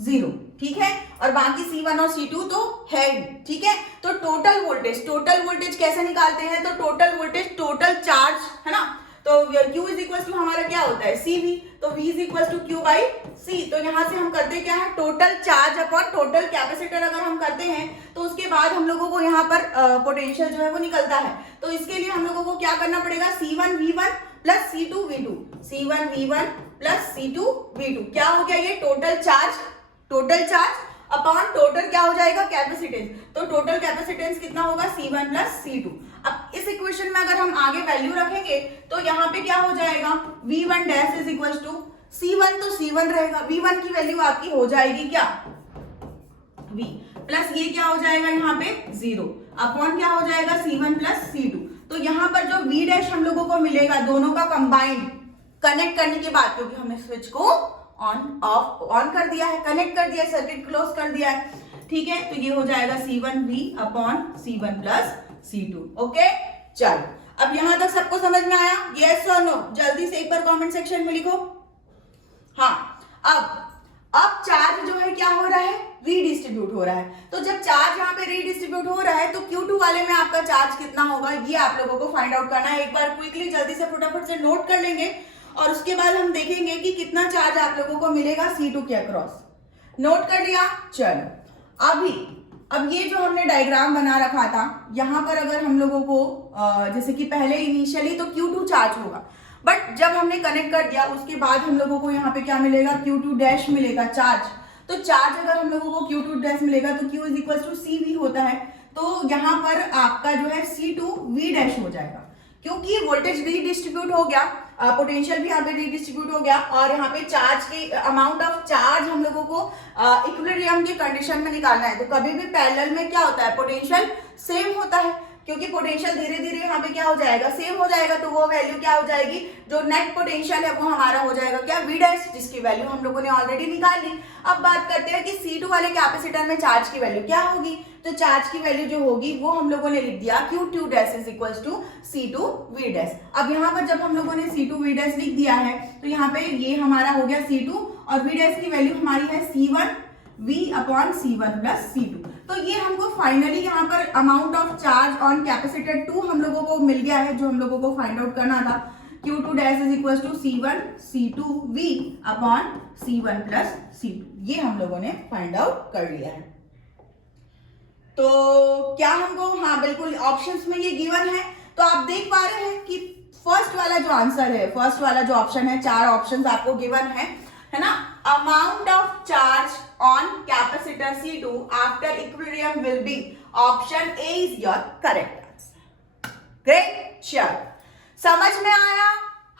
0, ठीक है। और बाकी C1 और C2 तो है ही, ठीक है। तो टोटल वोल्टेज कैसे निकालते हैं, तो टोटल वोल्टेज टोटल चार्ज, है ना। तो Q इज इक्वल टू हमारा क्या होता है, CV, तो V is equal to Q by C, तो यहाँ से हम करते क्या है, total charge upon total capacitor अगर हम करते हैं तो उसके बाद हम लोगों को यहाँ पर पोटेंशियल जो है वो निकलता है। तो इसके लिए हम लोगों को क्या करना पड़ेगा, C1V1 plus C2V2, C1V1 plus C2V2, क्या हो गया ये टोटल चार्ज अपॉन टोटल क्या हो जाएगा, कैपेसिटेंस। तो टोटल कैपेसिटेंस कितना होगा, C1 प्लस C2। अब इस इक्वेशन में अगर हम आगे वैल्यू रखेंगे तो यहाँ पे क्या हो जाएगा, V1 dash is equal to C1, तो C1 रहेगा, V1 की वैल्यू आपकी हो जाएगी क्या, V प्लस ये क्या हो जाएगा यहाँ पे 0 अपॉन क्या हो जाएगा C1 प्लस C2। तो यहाँ पर जो V डैश हम लोगों को मिलेगा दोनों का कंबाइंड कनेक्ट करने के बाद, क्योंकि हमने स्विच को ऑन कर दिया है, कनेक्ट कर दिया है, सर्किट क्लोज कर दिया है, ठीक है। तो ये हो जाएगा C1V upon C1 plus C2। Okay, चलो अब यहां तक सबको समझ में आया, यस और नो, जल्दी से एक बार कमेंट सेक्शन में लिखो। हाँ, अब चार्ज जो है क्या हो रहा है, रीडिस्ट्रीब्यूट हो रहा है। तो जब चार्ज यहाँ पे रीडिस्ट्रीब्यूट हो रहा है तो Q2 वाले में आपका चार्ज कितना होगा, ये आप लोगों को फाइंड आउट करना है। एक बार क्विकली जल्दी से फटाफट से नोट कर लेंगे और उसके बाद हम देखेंगे कि कितना चार्ज आप लोगों को मिलेगा C2 के अक्रॉस। नोट कर लिया, चलो अब ये जो हमने डायग्राम बना रखा था, यहाँ पर अगर हम लोगों को जैसे कि पहले इनिशियली तो Q2 चार्ज होगा, बट जब हमने कनेक्ट कर दिया उसके बाद हम लोगों को यहाँ पे क्या मिलेगा, Q2 डैश मिलेगा चार्ज। तो चार्ज अगर हम लोगों को Q2 डैश मिलेगा तो Q is equal to CV होता है। तो यहाँ पर आपका जो है C2V डैश हो जाएगा, क्योंकि वोल्टेज रीडिस्ट्रीब्यूट हो गया, पोटेंशियल भी यहाँ पे रीडिस्ट्रीब्यूट हो गया, और यहाँ पे चार्ज के अमाउंट ऑफ चार्ज हम लोगों को इक्विलिब्रियम के कंडीशन में निकालना है। तो कभी भी पैरेलल में क्या होता है, पोटेंशियल सेम होता है, क्योंकि पोटेंशियल धीरे धीरे यहाँ पे क्या हो जाएगा, सेम हो जाएगा। तो वो वैल्यू क्या हो जाएगी, जो नेट पोटेंशियल है वो हमारा हो जाएगा क्या, V डैश, जिसकी वैल्यू हम लोगों ने ऑलरेडी निकाल ली। अब बात करते हैं कि C2 वाले कैपेसिटर में चार्ज की वैल्यू क्या होगी। तो चार्ज की वैल्यू जो होगी वो हम लोगों ने लिख दिया Q2 dash is equal to C2V dash. अब यहाँ पर जब हम लोगों ने C2V डैश लिख दिया है तो यहाँ पे ये हमारा हो गया C2 और V डैश की वैल्यू हमारी है C1V upon C1 plus C2। तो ये हमको फाइनली यहाँ पर amount of charge on capacitor 2 हम लोगों को मिल गया है, जो हम लोगों को फाइंड आउट करना था। Q2 dash is equal to C1 C2V upon C1 plus C2, ये हम लोगों ने फाइंड आउट कर लिया है। तो क्या हमको, हाँ बिल्कुल ऑप्शंस में ये गिवन है। तो आप देख पा रहे हैं कि फर्स्ट वाला जो आंसर है, फर्स्ट वाला जो ऑप्शन है, 4 ऑप्शंस आपको गिवन है ना। Amount of charge on capacitor C2 after equilibrium will be, option A is your correct answer. Great, चलो समझ में आया,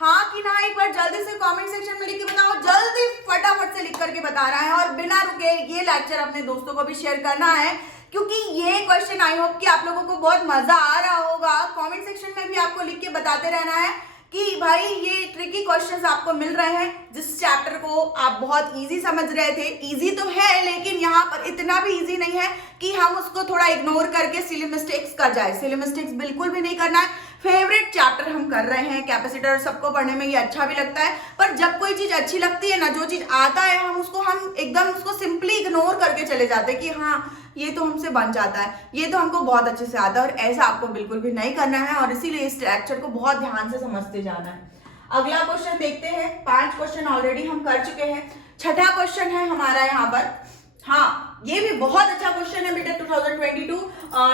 हाँ कि ना, एक बार जल्दी से कमेंट सेक्शन में लिख के बताओ, जल्दी फटाफट से लिख करके बता रहा है। और बिना रुके ये लेक्चर अपने दोस्तों को भी शेयर करना है, क्योंकि ये क्वेश्चन आई होप कि आप लोगों को बहुत मजा आ रहा होगा। कमेंट सेक्शन में भी आपको लिख के बताते रहना है कि भाई ये ट्रिकी क्वेश्चंस आपको मिल रहे हैं, जिस चैप्टर को आप बहुत इजी समझ रहे थे। इजी तो है लेकिन यहाँ पर इतना भी इजी नहीं है कि हम उसको थोड़ा इग्नोर करके सिली मिस्टेक्स कर जाए। सिली मिस्टेक्स बिल्कुल भी नहीं करना है। फेवरेट चैप्टर हम कर रहे हैं कैपेसिटर, सबको पढ़ने में ये अच्छा भी लगता है, पर जब कोई चीज अच्छी लगती है ना, जो चीज आता है हम एकदम उसको सिंपली इग्नोर करके चले जाते हैं कि हाँ ये तो हमसे बन जाता है, ये तो हमको बहुत अच्छे से आता है। और ऐसा आपको बिल्कुल भी नहीं करना है, और इसीलिए इस लेक्चर को बहुत ध्यान से समझते जाना है। अगला क्वेश्चन देखते हैं। 5 क्वेश्चन ऑलरेडी हम कर चुके हैं। छठा क्वेश्चन है हमारा यहाँ पर, हाँ ये भी बहुत अच्छा क्वेश्चन है बेटा। 2022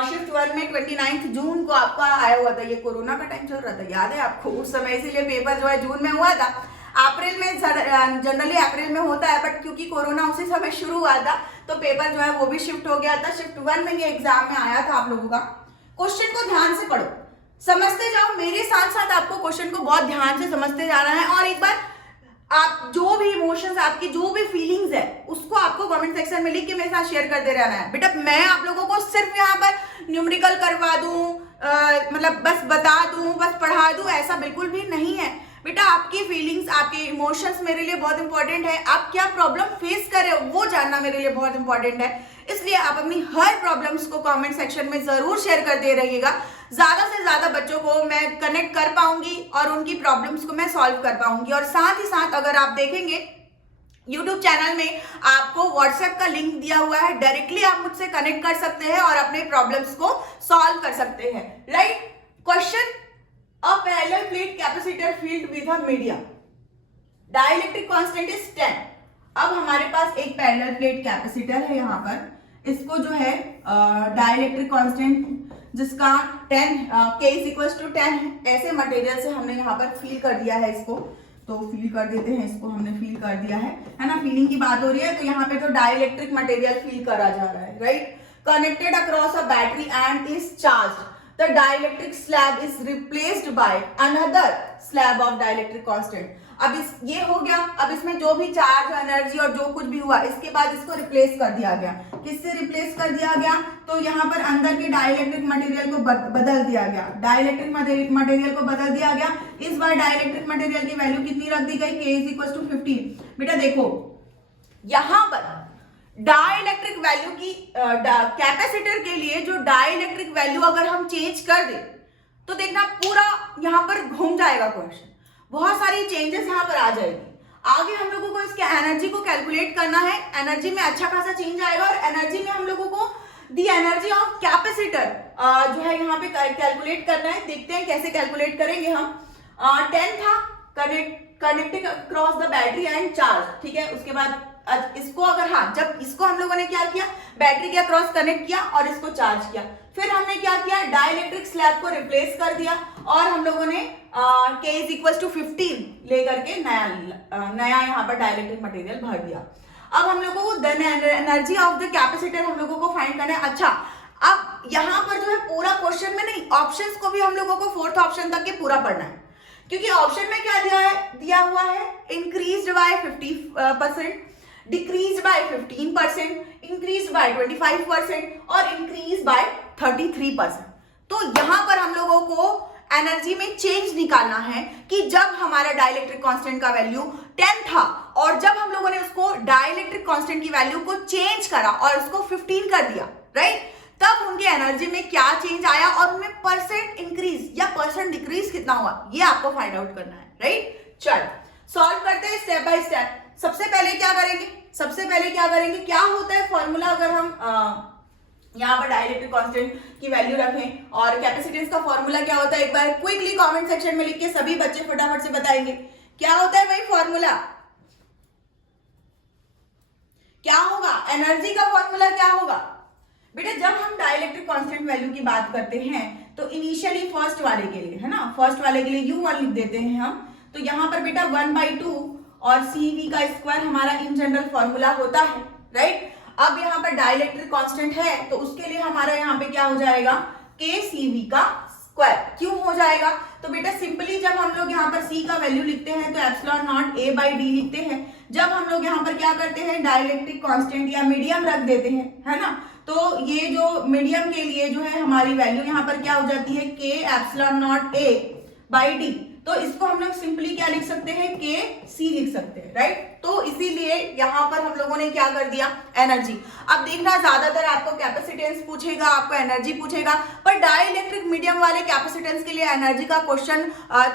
शिफ्ट 1 में 29 जून को आपका आया हुआ था। ये कोरोना का टाइम चल रहा था, याद है आपको उस समय, इसीलिए पेपर जो है जून में हुआ था। अप्रैल में जनरली अप्रैल में होता है, बट क्योंकि कोरोना उसी समय शुरू हुआ था तो पेपर जो है वो भी शिफ्ट हो गया था। शिफ्ट 1 में ये एग्जाम में आया था आप लोगों का। क्वेश्चन को ध्यान से पढ़ो, समझते जाओ, मेरे साथ साथ आपको क्वेश्चन को बहुत ध्यान से समझते जाना है। और एक बार आप जो भी इमोशंस, आपकी जो भी फीलिंग्स है, उसको आपको कमेंट सेक्शन में लिख के मेरे साथ शेयर करते रहना है। बेटा मैं आप लोगों को सिर्फ यहाँ पर न्यूमेरिकल करवा दूं, मतलब बस बता दूं, बस पढ़ा दूं, ऐसा बिल्कुल भी नहीं है। बेटा आपकी फीलिंग्स, आपके इमोशंस मेरे लिए बहुत इंपॉर्टेंट है। आप क्या प्रॉब्लम फेस कर रहे हो वो जानना मेरे लिए बहुत इंपॉर्टेंट है। इसलिए आप अपनी हर प्रॉब्लम्स को कमेंट सेक्शन में जरूर शेयर करते रहिएगा। ज्यादा से ज्यादा बच्चों को मैं कनेक्ट कर पाऊंगी और उनकी प्रॉब्लम्स को मैं सॉल्व कर पाऊंगी। और साथ ही साथ अगर आप देखेंगे YouTube चैनल में आपको WhatsApp का लिंक दिया हुआ है, डायरेक्टली आप मुझसे कनेक्ट कर सकते हैं और अपने प्रॉब्लम्स को सॉल्व कर सकते हैं। Right question, a parallel plate capacitor filled with a medium, dielectric constant is 10, a parallel plate capacitor है यहाँ पर, इसको जो है डाइलेक्ट्रिक कांस्टेंट जिसका 10 K इक्वल्स टू 10 है, ऐसे मटेरियल से हमने यहाँ पर फील कर दिया है इसको, तो फील कर देते हैं इसको, हमने फील कर दिया है ना, फीलिंग की बात हो रही है, तो यहाँ पे तो डाइलेक्ट्रिक मटेरियल फील करा जा रहा है, right. Connected across a battery and is charged, the dielectric slab is replaced by another slab of dielectric constant. अब इस ये हो गया, अब इसमें जो भी चार्ज एनर्जी और जो कुछ भी हुआ इसके बाद इसको रिप्लेस कर दिया गया। किससे रिप्लेस कर दिया गया? तो यहाँ पर अंदर के डाइलेक्ट्रिक मटेरियल को बदल दिया गया, डाइलेक्ट्रिक मटेरियल को बदल दिया गया। इस बार डाइलेक्ट्रिक मटेरियल की वैल्यू कितनी रख दी गई? K is equal to 15। बेटा देखो यहाँ पर डाइलेक्ट्रिक वैल्यू की कैपेसिटर के लिए जो डाइलेक्ट्रिक वैल्यू अगर हम चेंज कर दे तो देखना पूरा यहाँ पर घूम जाएगा क्वेश्चन, बहुत सारी चेंजेस यहाँ पर आ जाएगी। आगे हम लोगों को इसके एनर्जी को कैलकुलेट करना है, एनर्जी में अच्छा खासा चेंज आएगा और एनर्जी में हम लोगों को दी एनर्जी ऑफ कैपेसिटर जो है यहाँ पे कैलकुलेट करना है। देखते हैं कैसे कैलकुलेट करेंगे हम। 10 था connecting across the battery and charge, ठीक है। उसके बाद इसको अगर जब इसको हम लोगों ने क्या किया, बैटरी के अक्रॉस कनेक्ट किया और इसको चार्ज किया, फिर हमने क्या किया, डाइलेक्ट्रिक स्लैब को रिप्लेस कर दिया और हम लोगों ने K इज इक्वल टू 15 लेकर के नया यहाँ पर डाइलेक्ट्रिक मटेरियल भर दिया। अब हम लोगों को एनर्जी ऑफ द कैपेसिटर हम लोगों को फाइंड करना है। अच्छा, अब यहाँ पर जो है पूरा क्वेश्चन में नहीं, ऑप्शंस को भी हम लोगों को 4th ऑप्शन तक के पूरा पढ़ना है, क्योंकि ऑप्शन में क्या दिया हुआ है, increased by 50%, decrease by 15%, increase by 25% और इंक्रीज बाय 33%। तो यहां पर हम लोगों को एनर्जी में चेंज निकालना है कि जब हमारा डाइलेक्ट्रिक कांस्टेंट का वैल्यू 10 था और जब हम लोगों ने उसको डाइलेक्ट्रिक कांस्टेंट की वैल्यू को चेंज करा और उसको 15 कर दिया, राइट, तब उनके एनर्जी में क्या चेंज आया और उनमें परसेंट इंक्रीज या परसेंट डिक्रीज कितना हुआ, ये आपको फाइंड आउट करना है, राइट। चल सॉल्व करते हैं स्टेप बाय स्टेप। सबसे पहले क्या करेंगे, क्या होता है फॉर्मूला अगर हम यहाँ पर डाइलेक्ट्रिक कांस्टेंट की वैल्यू रखें और कैपेसिटेंस का फॉर्मूला क्या होता है, एक बार क्विकली कमेंट सेक्शन में लिख के सभी बच्चे फटाफट से बताएंगे क्या होता है भाई फॉर्मूला, क्या होगा, एनर्जी का फॉर्मूला क्या होगा। बेटा जब हम डाइलेक्ट्रिक कांस्टेंट वैल्यू की बात करते हैं तो इनिशियली फर्स्ट वाले के लिए, है ना, फर्स्ट वाले के लिए U1 लिख देते हैं हम, तो यहाँ पर बेटा 1/2 और CV का स्क्वायर हमारा इन जनरल फॉर्मूला होता है, राइट। अब यहाँ पर डाइलेक्ट्रिक कांस्टेंट है तो उसके लिए हमारा यहाँ पे क्या हो जाएगा, KCV का स्क्वायर। क्यों हो जाएगा, तो बेटा सिंपली जब हम लोग यहाँ पर C का वैल्यू लिखते हैं तो एप्सिलॉन नॉट A/D लिखते हैं। जब हम लोग यहाँ पर क्या करते हैं, डाइलेक्ट्रिक कांस्टेंट या मीडियम रख देते हैं, है ना, तो ये जो मीडियम के लिए जो है हमारी वैल्यू यहाँ पर क्या हो जाती है, K एप्सिलॉन नॉट A/D। तो इसको हम लोग सिंपली क्या लिख सकते हैं, KC लिख सकते हैं, राइट। तो इसीलिए यहां पर हम लोगों ने क्या कर दिया, एनर्जी। अब देखना ज्यादातर आपको कैपेसिटेंस पूछेगा, आपको एनर्जी पूछेगा, पर डाइलेक्ट्रिक मीडियम वाले कैपेसिटेंस के लिए एनर्जी का क्वेश्चन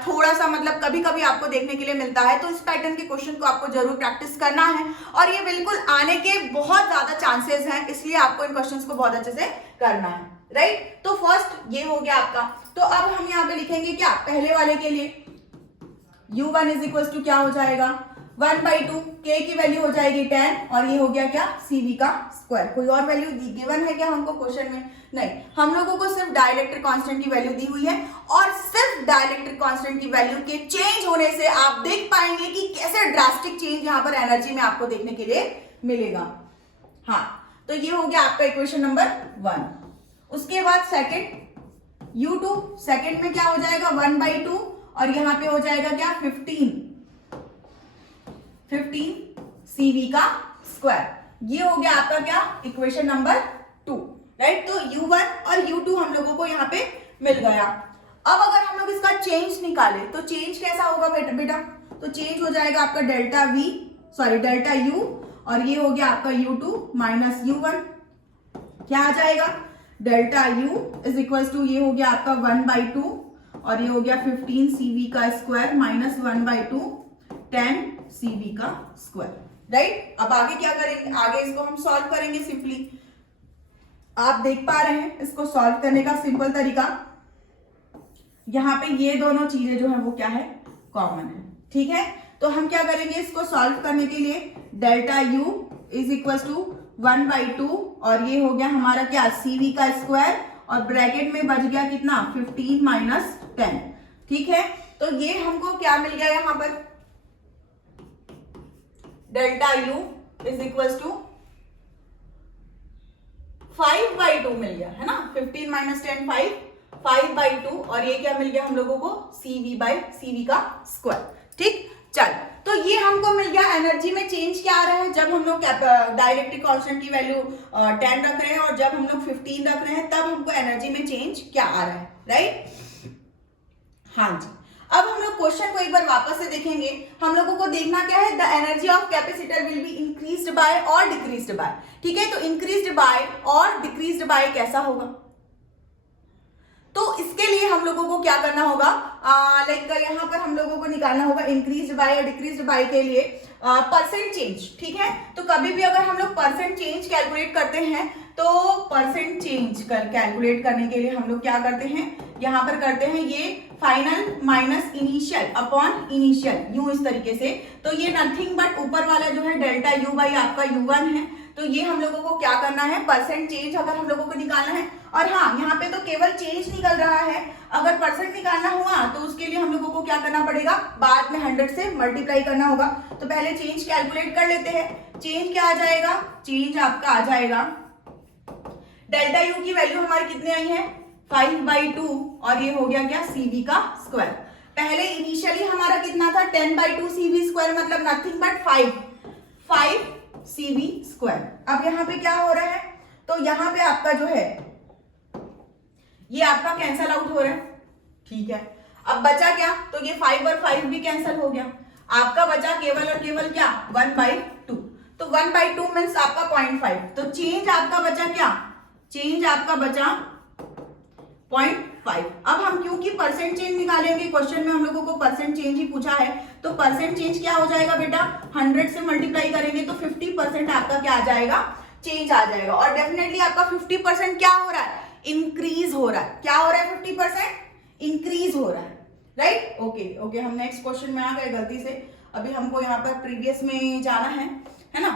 थोड़ा सा मतलब कभी कभी आपको देखने के लिए मिलता है, तो इस पैटर्न के क्वेश्चन को आपको जरूर प्रैक्टिस करना है और ये बिल्कुल आने के बहुत ज्यादा चांसेस हैं, इसलिए आपको इन क्वेश्चन को बहुत अच्छे से करना है, राइट। तो फर्स्ट ये हो गया आपका। तो अब हम यहाँ पे लिखेंगे क्या, पहले वाले के लिए U1 इज इक्वल टू क्या हो जाएगा, 1/2, K की वैल्यू हो जाएगी 10 और ये हो गया क्या, CV का स्क्वायर। कोई और वैल्यू गिवन है क्या हमको क्वेश्चन में? नहीं, हम लोगों को सिर्फ डाइलेक्ट्रिक कांस्टेंट की वैल्यू दी हुई है और सिर्फ डाइलेक्ट्रिक कांस्टेंट की वैल्यू के चेंज होने से आप देख पाएंगे कि कैसे ड्रास्टिक चेंज यहाँ पर एनर्जी में आपको देखने के लिए मिलेगा। हाँ, तो ये हो गया आपका इक्वेशन नंबर 1। उसके बाद सेकेंड U2, सेकेंड में क्या हो जाएगा, 1/2 और यहां पे हो जाएगा क्या, 15 CV का स्क्वायर। ये हो गया आपका क्या, इक्वेशन नंबर 2, राइट। तो U1 और U2 हम लोगों को यहाँ पे मिल गया। अब अगर हम लोग इसका चेंज निकाले तो चेंज कैसा होगा बेटा, तो चेंज हो जाएगा आपका डेल्टा U और ये हो गया आपका U2 माइनस U1, क्या आ जाएगा, delta U is equal to ये हो गया आपका 1/2 और ये हो गया 15 CV का स्क्वायर माइनस 1/2 10 CV का स्क्वायर, राइट। अब आगे क्या करेंगे, आगे इसको हम सॉल्व करेंगे सिंपली। आप देख पा रहे हैं इसको सॉल्व करने का सिंपल तरीका, यहाँ पे ये दोनों चीजें जो है वो क्या है, कॉमन है, ठीक है। तो हम क्या करेंगे, इसको सॉल्व करने के लिए delta U is equal to 1/2 और ये हो गया हमारा क्या CV का स्क्वायर और ब्रैकेट में बच गया कितना 15 माइनस 10। ठीक है, तो ये हमको क्या मिल गया यहाँ पर delta U is equal to 5/2 मिल गया है ना, 15 माइनस 10 5/2 और ये क्या मिल गया हम लोगों को CV का स्क्वायर। ठीक, चल तो ये हमको मिल गया। एनर्जी में चेंज क्या आ रहा है जब हम लोग डाइलेक्ट्रिक कांस्टेंट की वैल्यू 10 रख रहे हैं और जब हम लोग 15 रख रहे हैं तब हमको एनर्जी में चेंज क्या आ रहा है, राइट। हाँ जी, अब हम लोग क्वेश्चन को एक बार वापस से देखेंगे। हम लोगों को देखना क्या है, the energy of capacitor will be increased by और डिक्रीज्ड बाय। ठीक है, तो इंक्रीज्ड बाय और डिक्रीज्ड बाय कैसा होगा, तो इसके लिए हम लोगों को क्या करना होगा, लाइक यहाँ पर हम लोगों को निकालना होगा इंक्रीज्ड बाय और डिक्रीज्ड बाय के लिए परसेंट चेंज। ठीक है, तो कभी भी अगर हम लोग परसेंट चेंज कैलकुलेट करते हैं तो परसेंट चेंज कैलकुलेट करने के लिए हम लोग क्या करते हैं, यहाँ पर करते हैं ये final minus initial upon initial, यूं इस तरीके से। तो ये नथिंग बट ऊपर वाला जो है डेल्टा U बाई आपका U1 है, तो ये हम लोगों को क्या करना है, परसेंट चेंज अगर हम लोगों को निकालना है। और हाँ, यहाँ पे तो केवल चेंज निकल रहा है, अगर परसेंट निकालना हुआ तो उसके लिए हम लोगों को क्या करना पड़ेगा, बाद में 100 से मल्टीप्लाई करना होगा। तो पहले चेंज कैलकुलेट कर लेते हैं। चेंज क्या आ जाएगा, चेंज आपका आ जाएगा डेल्टा U की वैल्यू हमारी कितनी आई है 5/2 और ये हो गया क्या CV का स्क्वायर। पहले इनिशियली हमारा कितना था 10/2 CV स्क्वायर, मतलब नथिंग बट 5 CV स्क्वायर। अब यहाँ पे क्या हो रहा है, तो यहाँ पे आपका जो है ये आपका कैंसल आउट हो रहा है। ठीक है, अब बचा क्या, तो ये 5 और 5 भी कैंसल हो गया, आपका बचा केवल और केवल क्या 1/2। तो 1/2 मीन्स आपका 0.5, तो चेंज आपका बचा क्या, चेंज आपका बचा 0.5। अब हम क्योंकि परसेंट चेंज निकालेंगे, क्वेश्चन में हम लोगों को परसेंट चेंज ही पूछा है, तो परसेंट चेंज क्या हो जाएगा बेटा, 100 से मल्टीप्लाई करेंगे तो 50% आपका क्या आ जाएगा, चेंज आ जाएगा। और डेफिनेटली आपका 50% क्या हो रहा है, इंक्रीज हो रहा है। क्या हो रहा है, 50% इंक्रीज हो रहा है, राइट। ओके, हम नेक्स्ट क्वेश्चन में आ गए गलती से, अभी हमको यहाँ पर प्रीवियस में जाना है ना।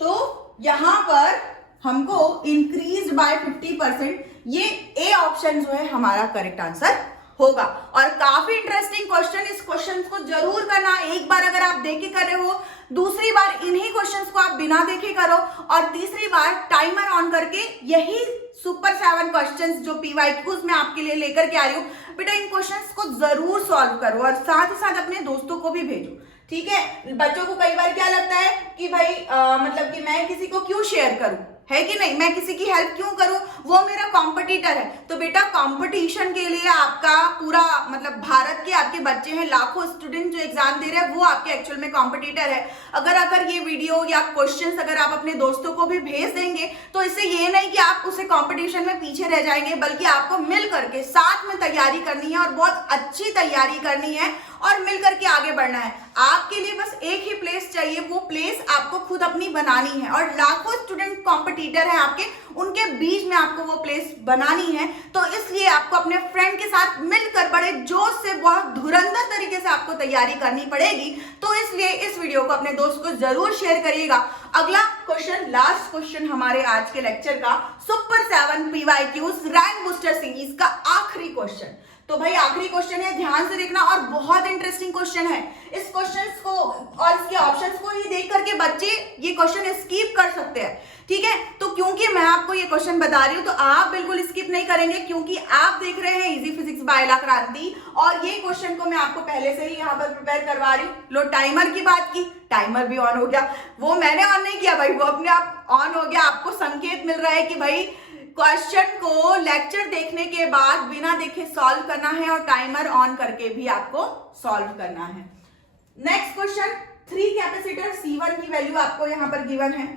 तो यहाँ पर हमको इंक्रीज बाय 50%, ये ए ऑप्शन जो है हमारा करेक्ट आंसर होगा। और काफी इंटरेस्टिंग क्वेश्चन, इस क्वेश्चन को जरूर करना। एक बार अगर आप देख के कर रहे हो, दूसरी बार इन्हीं क्वेश्चंस को आप बिना देखे करो और तीसरी बार टाइमर ऑन करके यही सुपर 7 क्वेश्चंस जो PYQs में आपके लिए लेकर के आ रही हूँ बेटा, इन क्वेश्चंस को जरूर सॉल्व करो और साथ ही साथ अपने दोस्तों को भी भेजो। ठीक है, बच्चों को कई बार क्या लगता है कि भाई मतलब कि मैं किसी को क्यों शेयर करूं, है कि नहीं, मैं किसी की हेल्प क्यों करूं, वो मेरा कॉम्पिटिटर है। तो बेटा कंपटीशन के लिए आपका पूरा मतलब भारत के आपके बच्चे हैं, लाखों स्टूडेंट जो एग्जाम दे रहे हैं वो आपके एक्चुअल में कॉम्पिटिटर है। अगर ये वीडियो या क्वेश्चंस अगर आप अपने दोस्तों को भी भेज देंगे तो इससे ये नहीं कि आप उसे कंपटीशन में पीछे रह जाएंगे, बल्कि आपको मिल करके साथ में तैयारी करनी है और बहुत अच्छी तैयारी करनी है और मिल करके आगे बढ़ना है। आपके लिए बस एक ही प्लेस चाहिए, वो प्लेस आपको खुद अपनी बनानी है और लाखों स्टूडेंट कॉम्पिटिटर है आपके, उनके बीच में आपको वो प्लेस बनानी है। तो इसलिए आपको अपने फ्रेंड के साथ मिलकर बड़े जोश से बहुत धुरंधर तरीके से आपको तैयारी करनी पड़ेगी। तो इसलिए इस वीडियो को अपने दोस्त को जरूर शेयर करिएगा। अगला क्वेश्चन, लास्ट क्वेश्चन हमारे आज के लेक्चर का super 7 PYQs rank booster series का आखिरी क्वेश्चन। तो भाई आखिरी क्वेश्चन है, ध्यान से देखना और बहुत इंटरेस्टिंग क्वेश्चन है। इस क्वेश्चन को और इसके ऑप्शंस को ही देख करके बच्चे ये क्वेश्चन स्किप कर सकते हैं। ठीक है, तो क्योंकि मैं आपको ये क्वेश्चन बता रही हूं तो आप बिल्कुल स्किप नहीं करेंगे, क्योंकि आप देख रहे हैं इजी फिजिक्स बाय ला क्रांति और ये क्वेश्चन को मैं आपको पहले से ही यहाँ पर प्रिपेयर करवा रही हूँ। लो, टाइमर की बात की, टाइमर भी ऑन हो गया, वो मैंने ऑन नहीं किया भाई, वो अपने आप ऑन हो गया। आपको संकेत मिल रहा है कि भाई क्वेश्चन को लेक्चर देखने के बाद बिना देखे सॉल्व करना है और टाइमर ऑन करके भी आपको सॉल्व करना है। नेक्स्ट क्वेश्चन, 3 कैपेसिटर C1 की वैल्यू आपको यहाँ पर गिवन है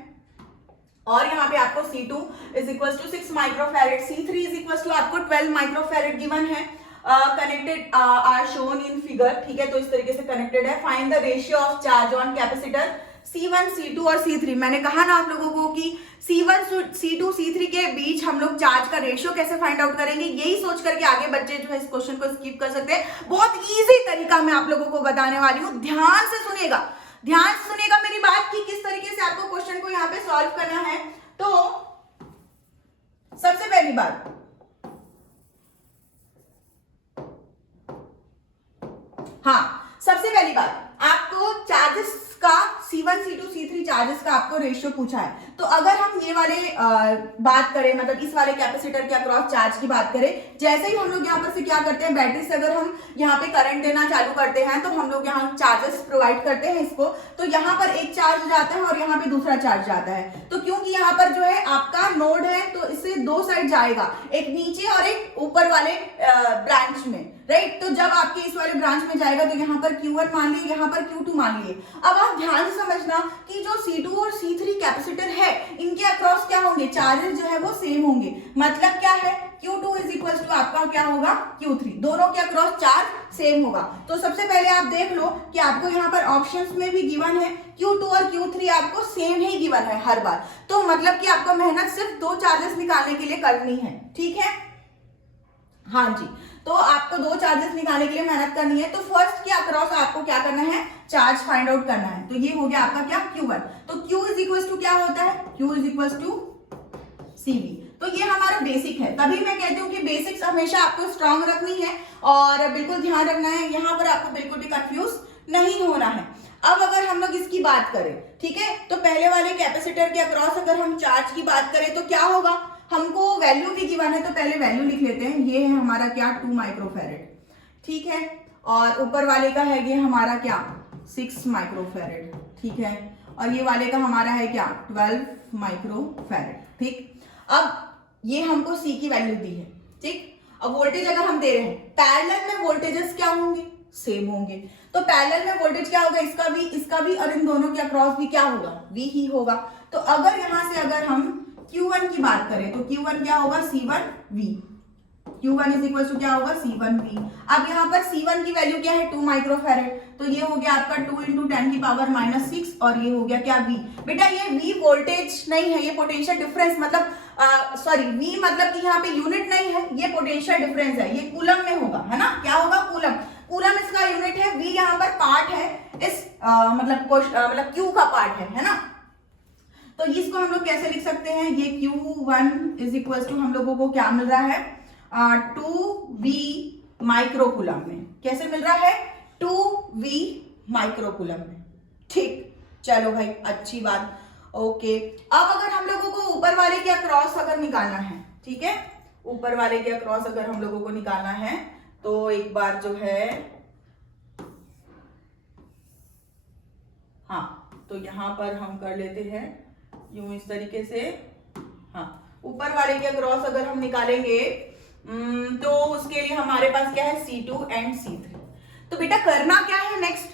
और यहाँ पे आपको C2 is equal to 6 microfarad, C3 is equal to आपको 12 माइक्रोफैरेड गिवन है। Connected are shown in figure. ठीक है, तो इस तरीके से कनेक्टेड है। Find the ratio of charge on capacitor C1, C2 और C3। मैंने कहा ना आप लोगों को कि C1, C2, C3 के बीच हम लोग चार्ज का रेशियो कैसे फाइंड आउट करेंगे, यही सोच करके आगे बच्चे जो है इस क्वेश्चन को स्किप कर सकते हैं। बहुत इजी तरीका मैं आप लोगों को बताने वाली हूँ, ध्यान से सुनिएगा मेरी बात की किस तरीके से आपको को यहाँ पे सॉल्व करना है। तो सबसे पहली बात, सबसे पहली बात आपको चार्जेस का C1, C2, C3 चार्जेस का आपको रेशियो पूछा है। तो अगर हम ये वाले बात करें, मतलब इस वाले कैपेसिटर के अक्रॉस चार्ज की बात करें, जैसे ही हम लोग यहाँ पर से क्या करते हैं, बैटरी से अगर हम यहाँ पे करंट देना चालू करते हैं तो हम लोग यहाँ चार्जेस प्रोवाइड करते हैं इसको, तो यहाँ पर एक चार्ज जाता है और यहाँ पे दूसरा चार्ज जाता है। तो क्योंकि यहाँ पर जो है आपका नोड है तो इससे दो साइड जाएगा, एक नीचे और एक ऊपर वाले ब्रांच में, राइट। तो जब आपके इस वाले ब्रांच में जाएगा तो यहाँ पर Q1 मान लिए, यहाँ पर Q2 मान लिए। अब आप ध्यान से समझना कि जो C2 और C3 कैपेसिटर है इनके अक्रॉस क्या होंगे, चार्जेस जो है वो सेम होंगे। मतलब क्या है, Q2 इज इक्वल टू आपका क्या होगा, Q3, दोनों के अक्रॉस चार्ज सेम होगा। तो सबसे पहले आप देख लो कि आपको यहाँ पर ऑप्शंस में भी गिवन है Q2 और Q3 आपको सेम ही गिवन है हर बार। तो मतलब कि आपको मेहनत सिर्फ दो चार्जेस निकालने के लिए करनी है, ठीक है। हाँ जी, तो आपको दो चार्जेस निकालने के लिए मेहनत करनी है। तो फर्स्ट के अक्रॉस आपको क्या करना है, चार्ज फाइंड आउट करना है। तो ये हो गया आपका क्या, Q1। तो Q इज इक्वल टू क्या होता है, Q is equal to CV। तो ये हमारा बेसिक है, तभी मैं कहती हूँ कि बेसिक्स हमेशा आपको स्ट्रांग रखनी है और बिल्कुल ध्यान रखना है, यहाँ पर आपको बिल्कुल भी कंफ्यूज नहीं होना है। अब अगर हम लोग इसकी बात करें, ठीक है, तो पहले वाले कैपेसिटर के अक्रॉस अगर हम चार्ज की बात करें तो क्या होगा, हमको वैल्यू भी गिवन है तो पहले वैल्यू लिख लेते हैं। ये है हमारा क्या, 2 माइक्रोफैरेड, ठीक है। और ऊपर वाले का है ये हमारा क्या, 6 माइक्रोफैरेड, ठीक है। और ये वाले का हमारा है क्या, 12 माइक्रोफैरेड, ठीक। अब ये हमको C की वैल्यू दी है, ठीक। अब वोल्टेज अगर हम दे रहे हैं, पैरेलल में वोल्टेजेस क्या होंगे, सेम होंगे। तो पैरेलल में वोल्टेज क्या होगा, इसका भी और इन दोनों के अक्रॉस भी क्या होगा, V ही होगा। तो अगर यहां से अगर हम Q1 की बात करें तो Q1 क्या होगा, C1V। Q1 is equal to क्या होगा, C1V। अब यहाँ पर C1 की वैल्यू क्या है, 2 माइक्रोफैरेड। तो ये हो गया आपका 2 × 10⁻⁻6 और ये हो गया क्या, V। बेटा ये V वोल्टेज नहीं है, ये पोटेंशियल डिफरेंस, मतलब सॉरी V मतलब कि यहाँ पे यूनिट नहीं है, ये पोटेंशियल डिफरेंस है, ये कूलम में होगा, है ना। क्या होगा, कूलम। कूलम इसका यूनिट है, V यहाँ पर पार्ट है इस मतलब Q का पार्ट है ना। तो इसको हम लोग कैसे लिख सकते हैं, ये Q1 इज इक्वल टू हम लोगों को क्या मिल रहा है, 2V माइक्रोकूलम में। कैसे मिल रहा है, 2V माइक्रोकूलम में, ठीक। चलो भाई, अच्छी बात, ओके। अब अगर हम लोगों को ऊपर वाले के अक्रॉस अगर निकालना है, ठीक है, ऊपर वाले के अक्रॉस अगर हम लोगों को निकालना है तो एक बार जो है, हाँ, तो यहां पर हम कर लेते हैं यूं इस तरीके से। हाँ, ऊपर वाले के अक्रॉस अगर हम निकालेंगे तो उसके लिए हमारे पास क्या है, C2 एंड C3। तो बेटा करना क्या है नेक्स्ट,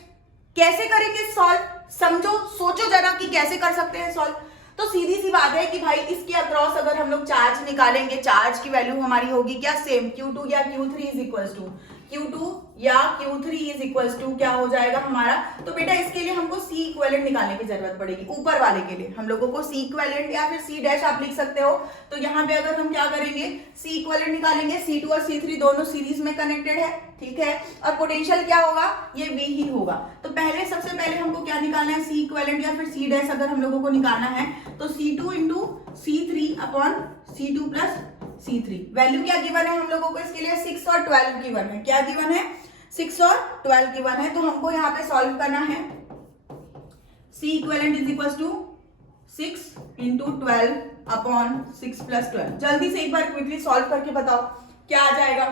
कैसे करेंगे सॉल्व, समझो, सोचो जरा कि कैसे कर सकते हैं सॉल्व। तो सीधी सी बात है कि भाई इसके अक्रॉस अगर हम लोग चार्ज निकालेंगे, चार्ज की वैल्यू हमारी होगी क्या, सेम, Q2 या Q3 is equal to Q2 या Q3 इज इक्वल टू क्या हो जाएगा हमारा। तो बेटा इसके लिए हमको C इक्विवेलेंट निकालने की जरूरत पड़ेगी। ऊपर वाले के लिए हम लोगों को C इक्विवेलेंट या फिर C डैश आप लिख सकते हो। तो यहाँ पे अगर हम क्या करेंगे, C इक्विवेलेंट निकालेंगे, C2 और C3 दोनों सीरीज में कनेक्टेड है, ठीक है। और पोटेंशियल क्या होगा, ये V ही होगा। तो पहले सबसे पहले हमको क्या निकालना है, C इक्विवेलेंट या फिर C डैश अगर हम लोगों को निकालना है तो C2 into C3 upon C2 plus C3। Value क्या गिवन है हम लोगों को इसके लिए, 6 और 12 गिवन है। क्या गिवन है, 6 और 12 गिवन है। तो हमको यहाँ पे सॉल्व करना है, C equivalent is equal to 6 into 12 upon 6 plus 12। जल्दी से एक बार क्विकली सॉल्व करके बताओ क्या आ जाएगा,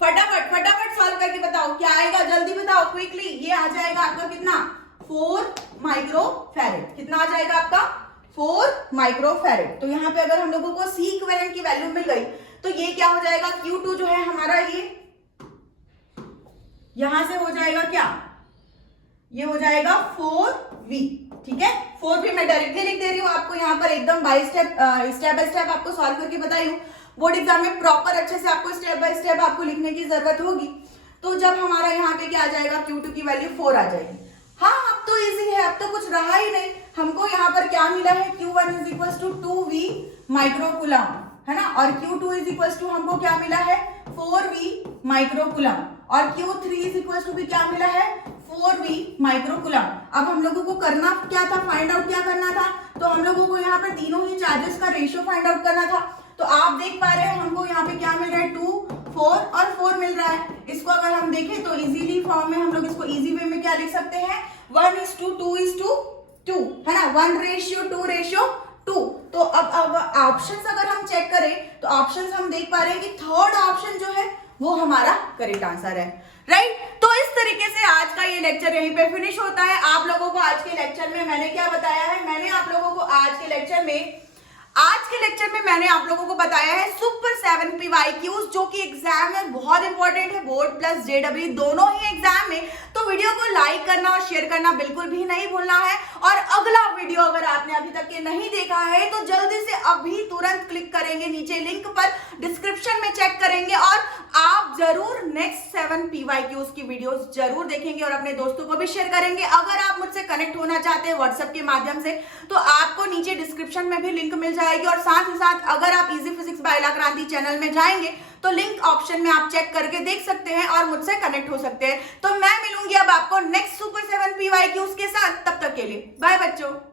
फटाफट फटाफट सॉल्व करके बताओ क्या आएगा, जल्दी बताओ क्विकली। ये आ जाएगा आपका कितना, 4 माइक्रोफैरेड। कितना आ जाएगा आपका, 4 माइक्रोफैरेड। तो यहाँ पे अगर हम लोगों को C इक्विवेलेंट की वैल्यू मिल गई तो ये क्या हो जाएगा, Q2 जो है हमारा ये यहां से हो जाएगा क्या, ये हो जाएगा 4V, ठीक है। 4V मैं डायरेक्टली लिख दे रही हूँ आपको यहाँ पर, एकदम बाय स्टेप बाय स्टेप आपको सॉल्व करके बताई हूँ। बोर्ड एग्जाम में प्रॉपर अच्छे से आपको स्टेप बाय स्टेप आपको लिखने की जरूरत होगी। तो जब हमारा यहाँ पे क्या आ जाएगा, Q2 की वैल्यू 4 आ जाएगी। हाँ, अब तो इजी है, अब तो कुछ रहा ही नहीं। हमको यहाँ पर क्या मिला है, Q1 is equal to 2V microcoulomb, है ना। और Q2 इज इक्वल टू हमको क्या मिला है, 4v माइक्रोकुलम और Q3 इज इक्वल टू भी क्या मिला है 4v माइक्रोकुलम। अब हम लोगों को करना क्या था, फाइंड आउट क्या करना था, तो हम लोगों को यहाँ पे तीनों ही चार्जेस का रेशियो फाइंड आउट करना था। तो आप देख पा रहे हैं हमको यहाँ पे क्या मिल रहा है 2, 4 और 4 मिल रहा है। इसको अगर हम देखें तो इजीली फॉर्म में हम लोग इसको इजी वे में क्या लिख सकते हैं 1:2:2 है ना, 1:2:2। तो अब ऑप्शंस अगर हम चेक करें तो ऑप्शंस हम देख पा रहे हैं कि थर्ड ऑप्शन जो है वो हमारा करेक्ट आंसर है, राइट। तो इस तरीके से आज का ये लेक्चर यहीं पे फिनिश होता है। आप लोगों को आज के लेक्चर में मैंने क्या बताया है, मैंने आप लोगों को आज के लेक्चर में मैंने आप लोगों को बताया है सुपर 7 PYQs जो कि एग्जाम में बहुत इंपॉर्टेंट है, बोर्ड प्लस JEE दोनों ही एग्जाम में। तो वीडियो को लाइक करना और शेयर करना बिल्कुल भी नहीं भूलना है। और अगला वीडियो अगर आपने अभी तक के नहीं देखा है तो जल्दी से अभी तुरंत क्लिक करेंगे नीचे लिंक पर, डिस्क्रिप्शन में चेक करेंगे और आप जरूर नेक्स्ट 7 PYQs की वीडियोस जरूर देखेंगे और अपने दोस्तों को भी शेयर करेंगे। अगर आप मुझसे कनेक्ट होना चाहते हैं व्हाट्सएप के माध्यम से तो आपको नीचे डिस्क्रिप्शन में भी लिंक मिल जाएगी और साथ ही साथ अगर आप इजी फिजिक्स बाय ला क्रांति चैनल में जाएंगे तो लिंक ऑप्शन में आप चेक करके देख सकते हैं और मुझसे कनेक्ट हो सकते हैं। तो मैं मिलूंगी अब आपको नेक्स्ट सुपर 7 PYQs के साथ, तब तक के लिए बाय बच्चों।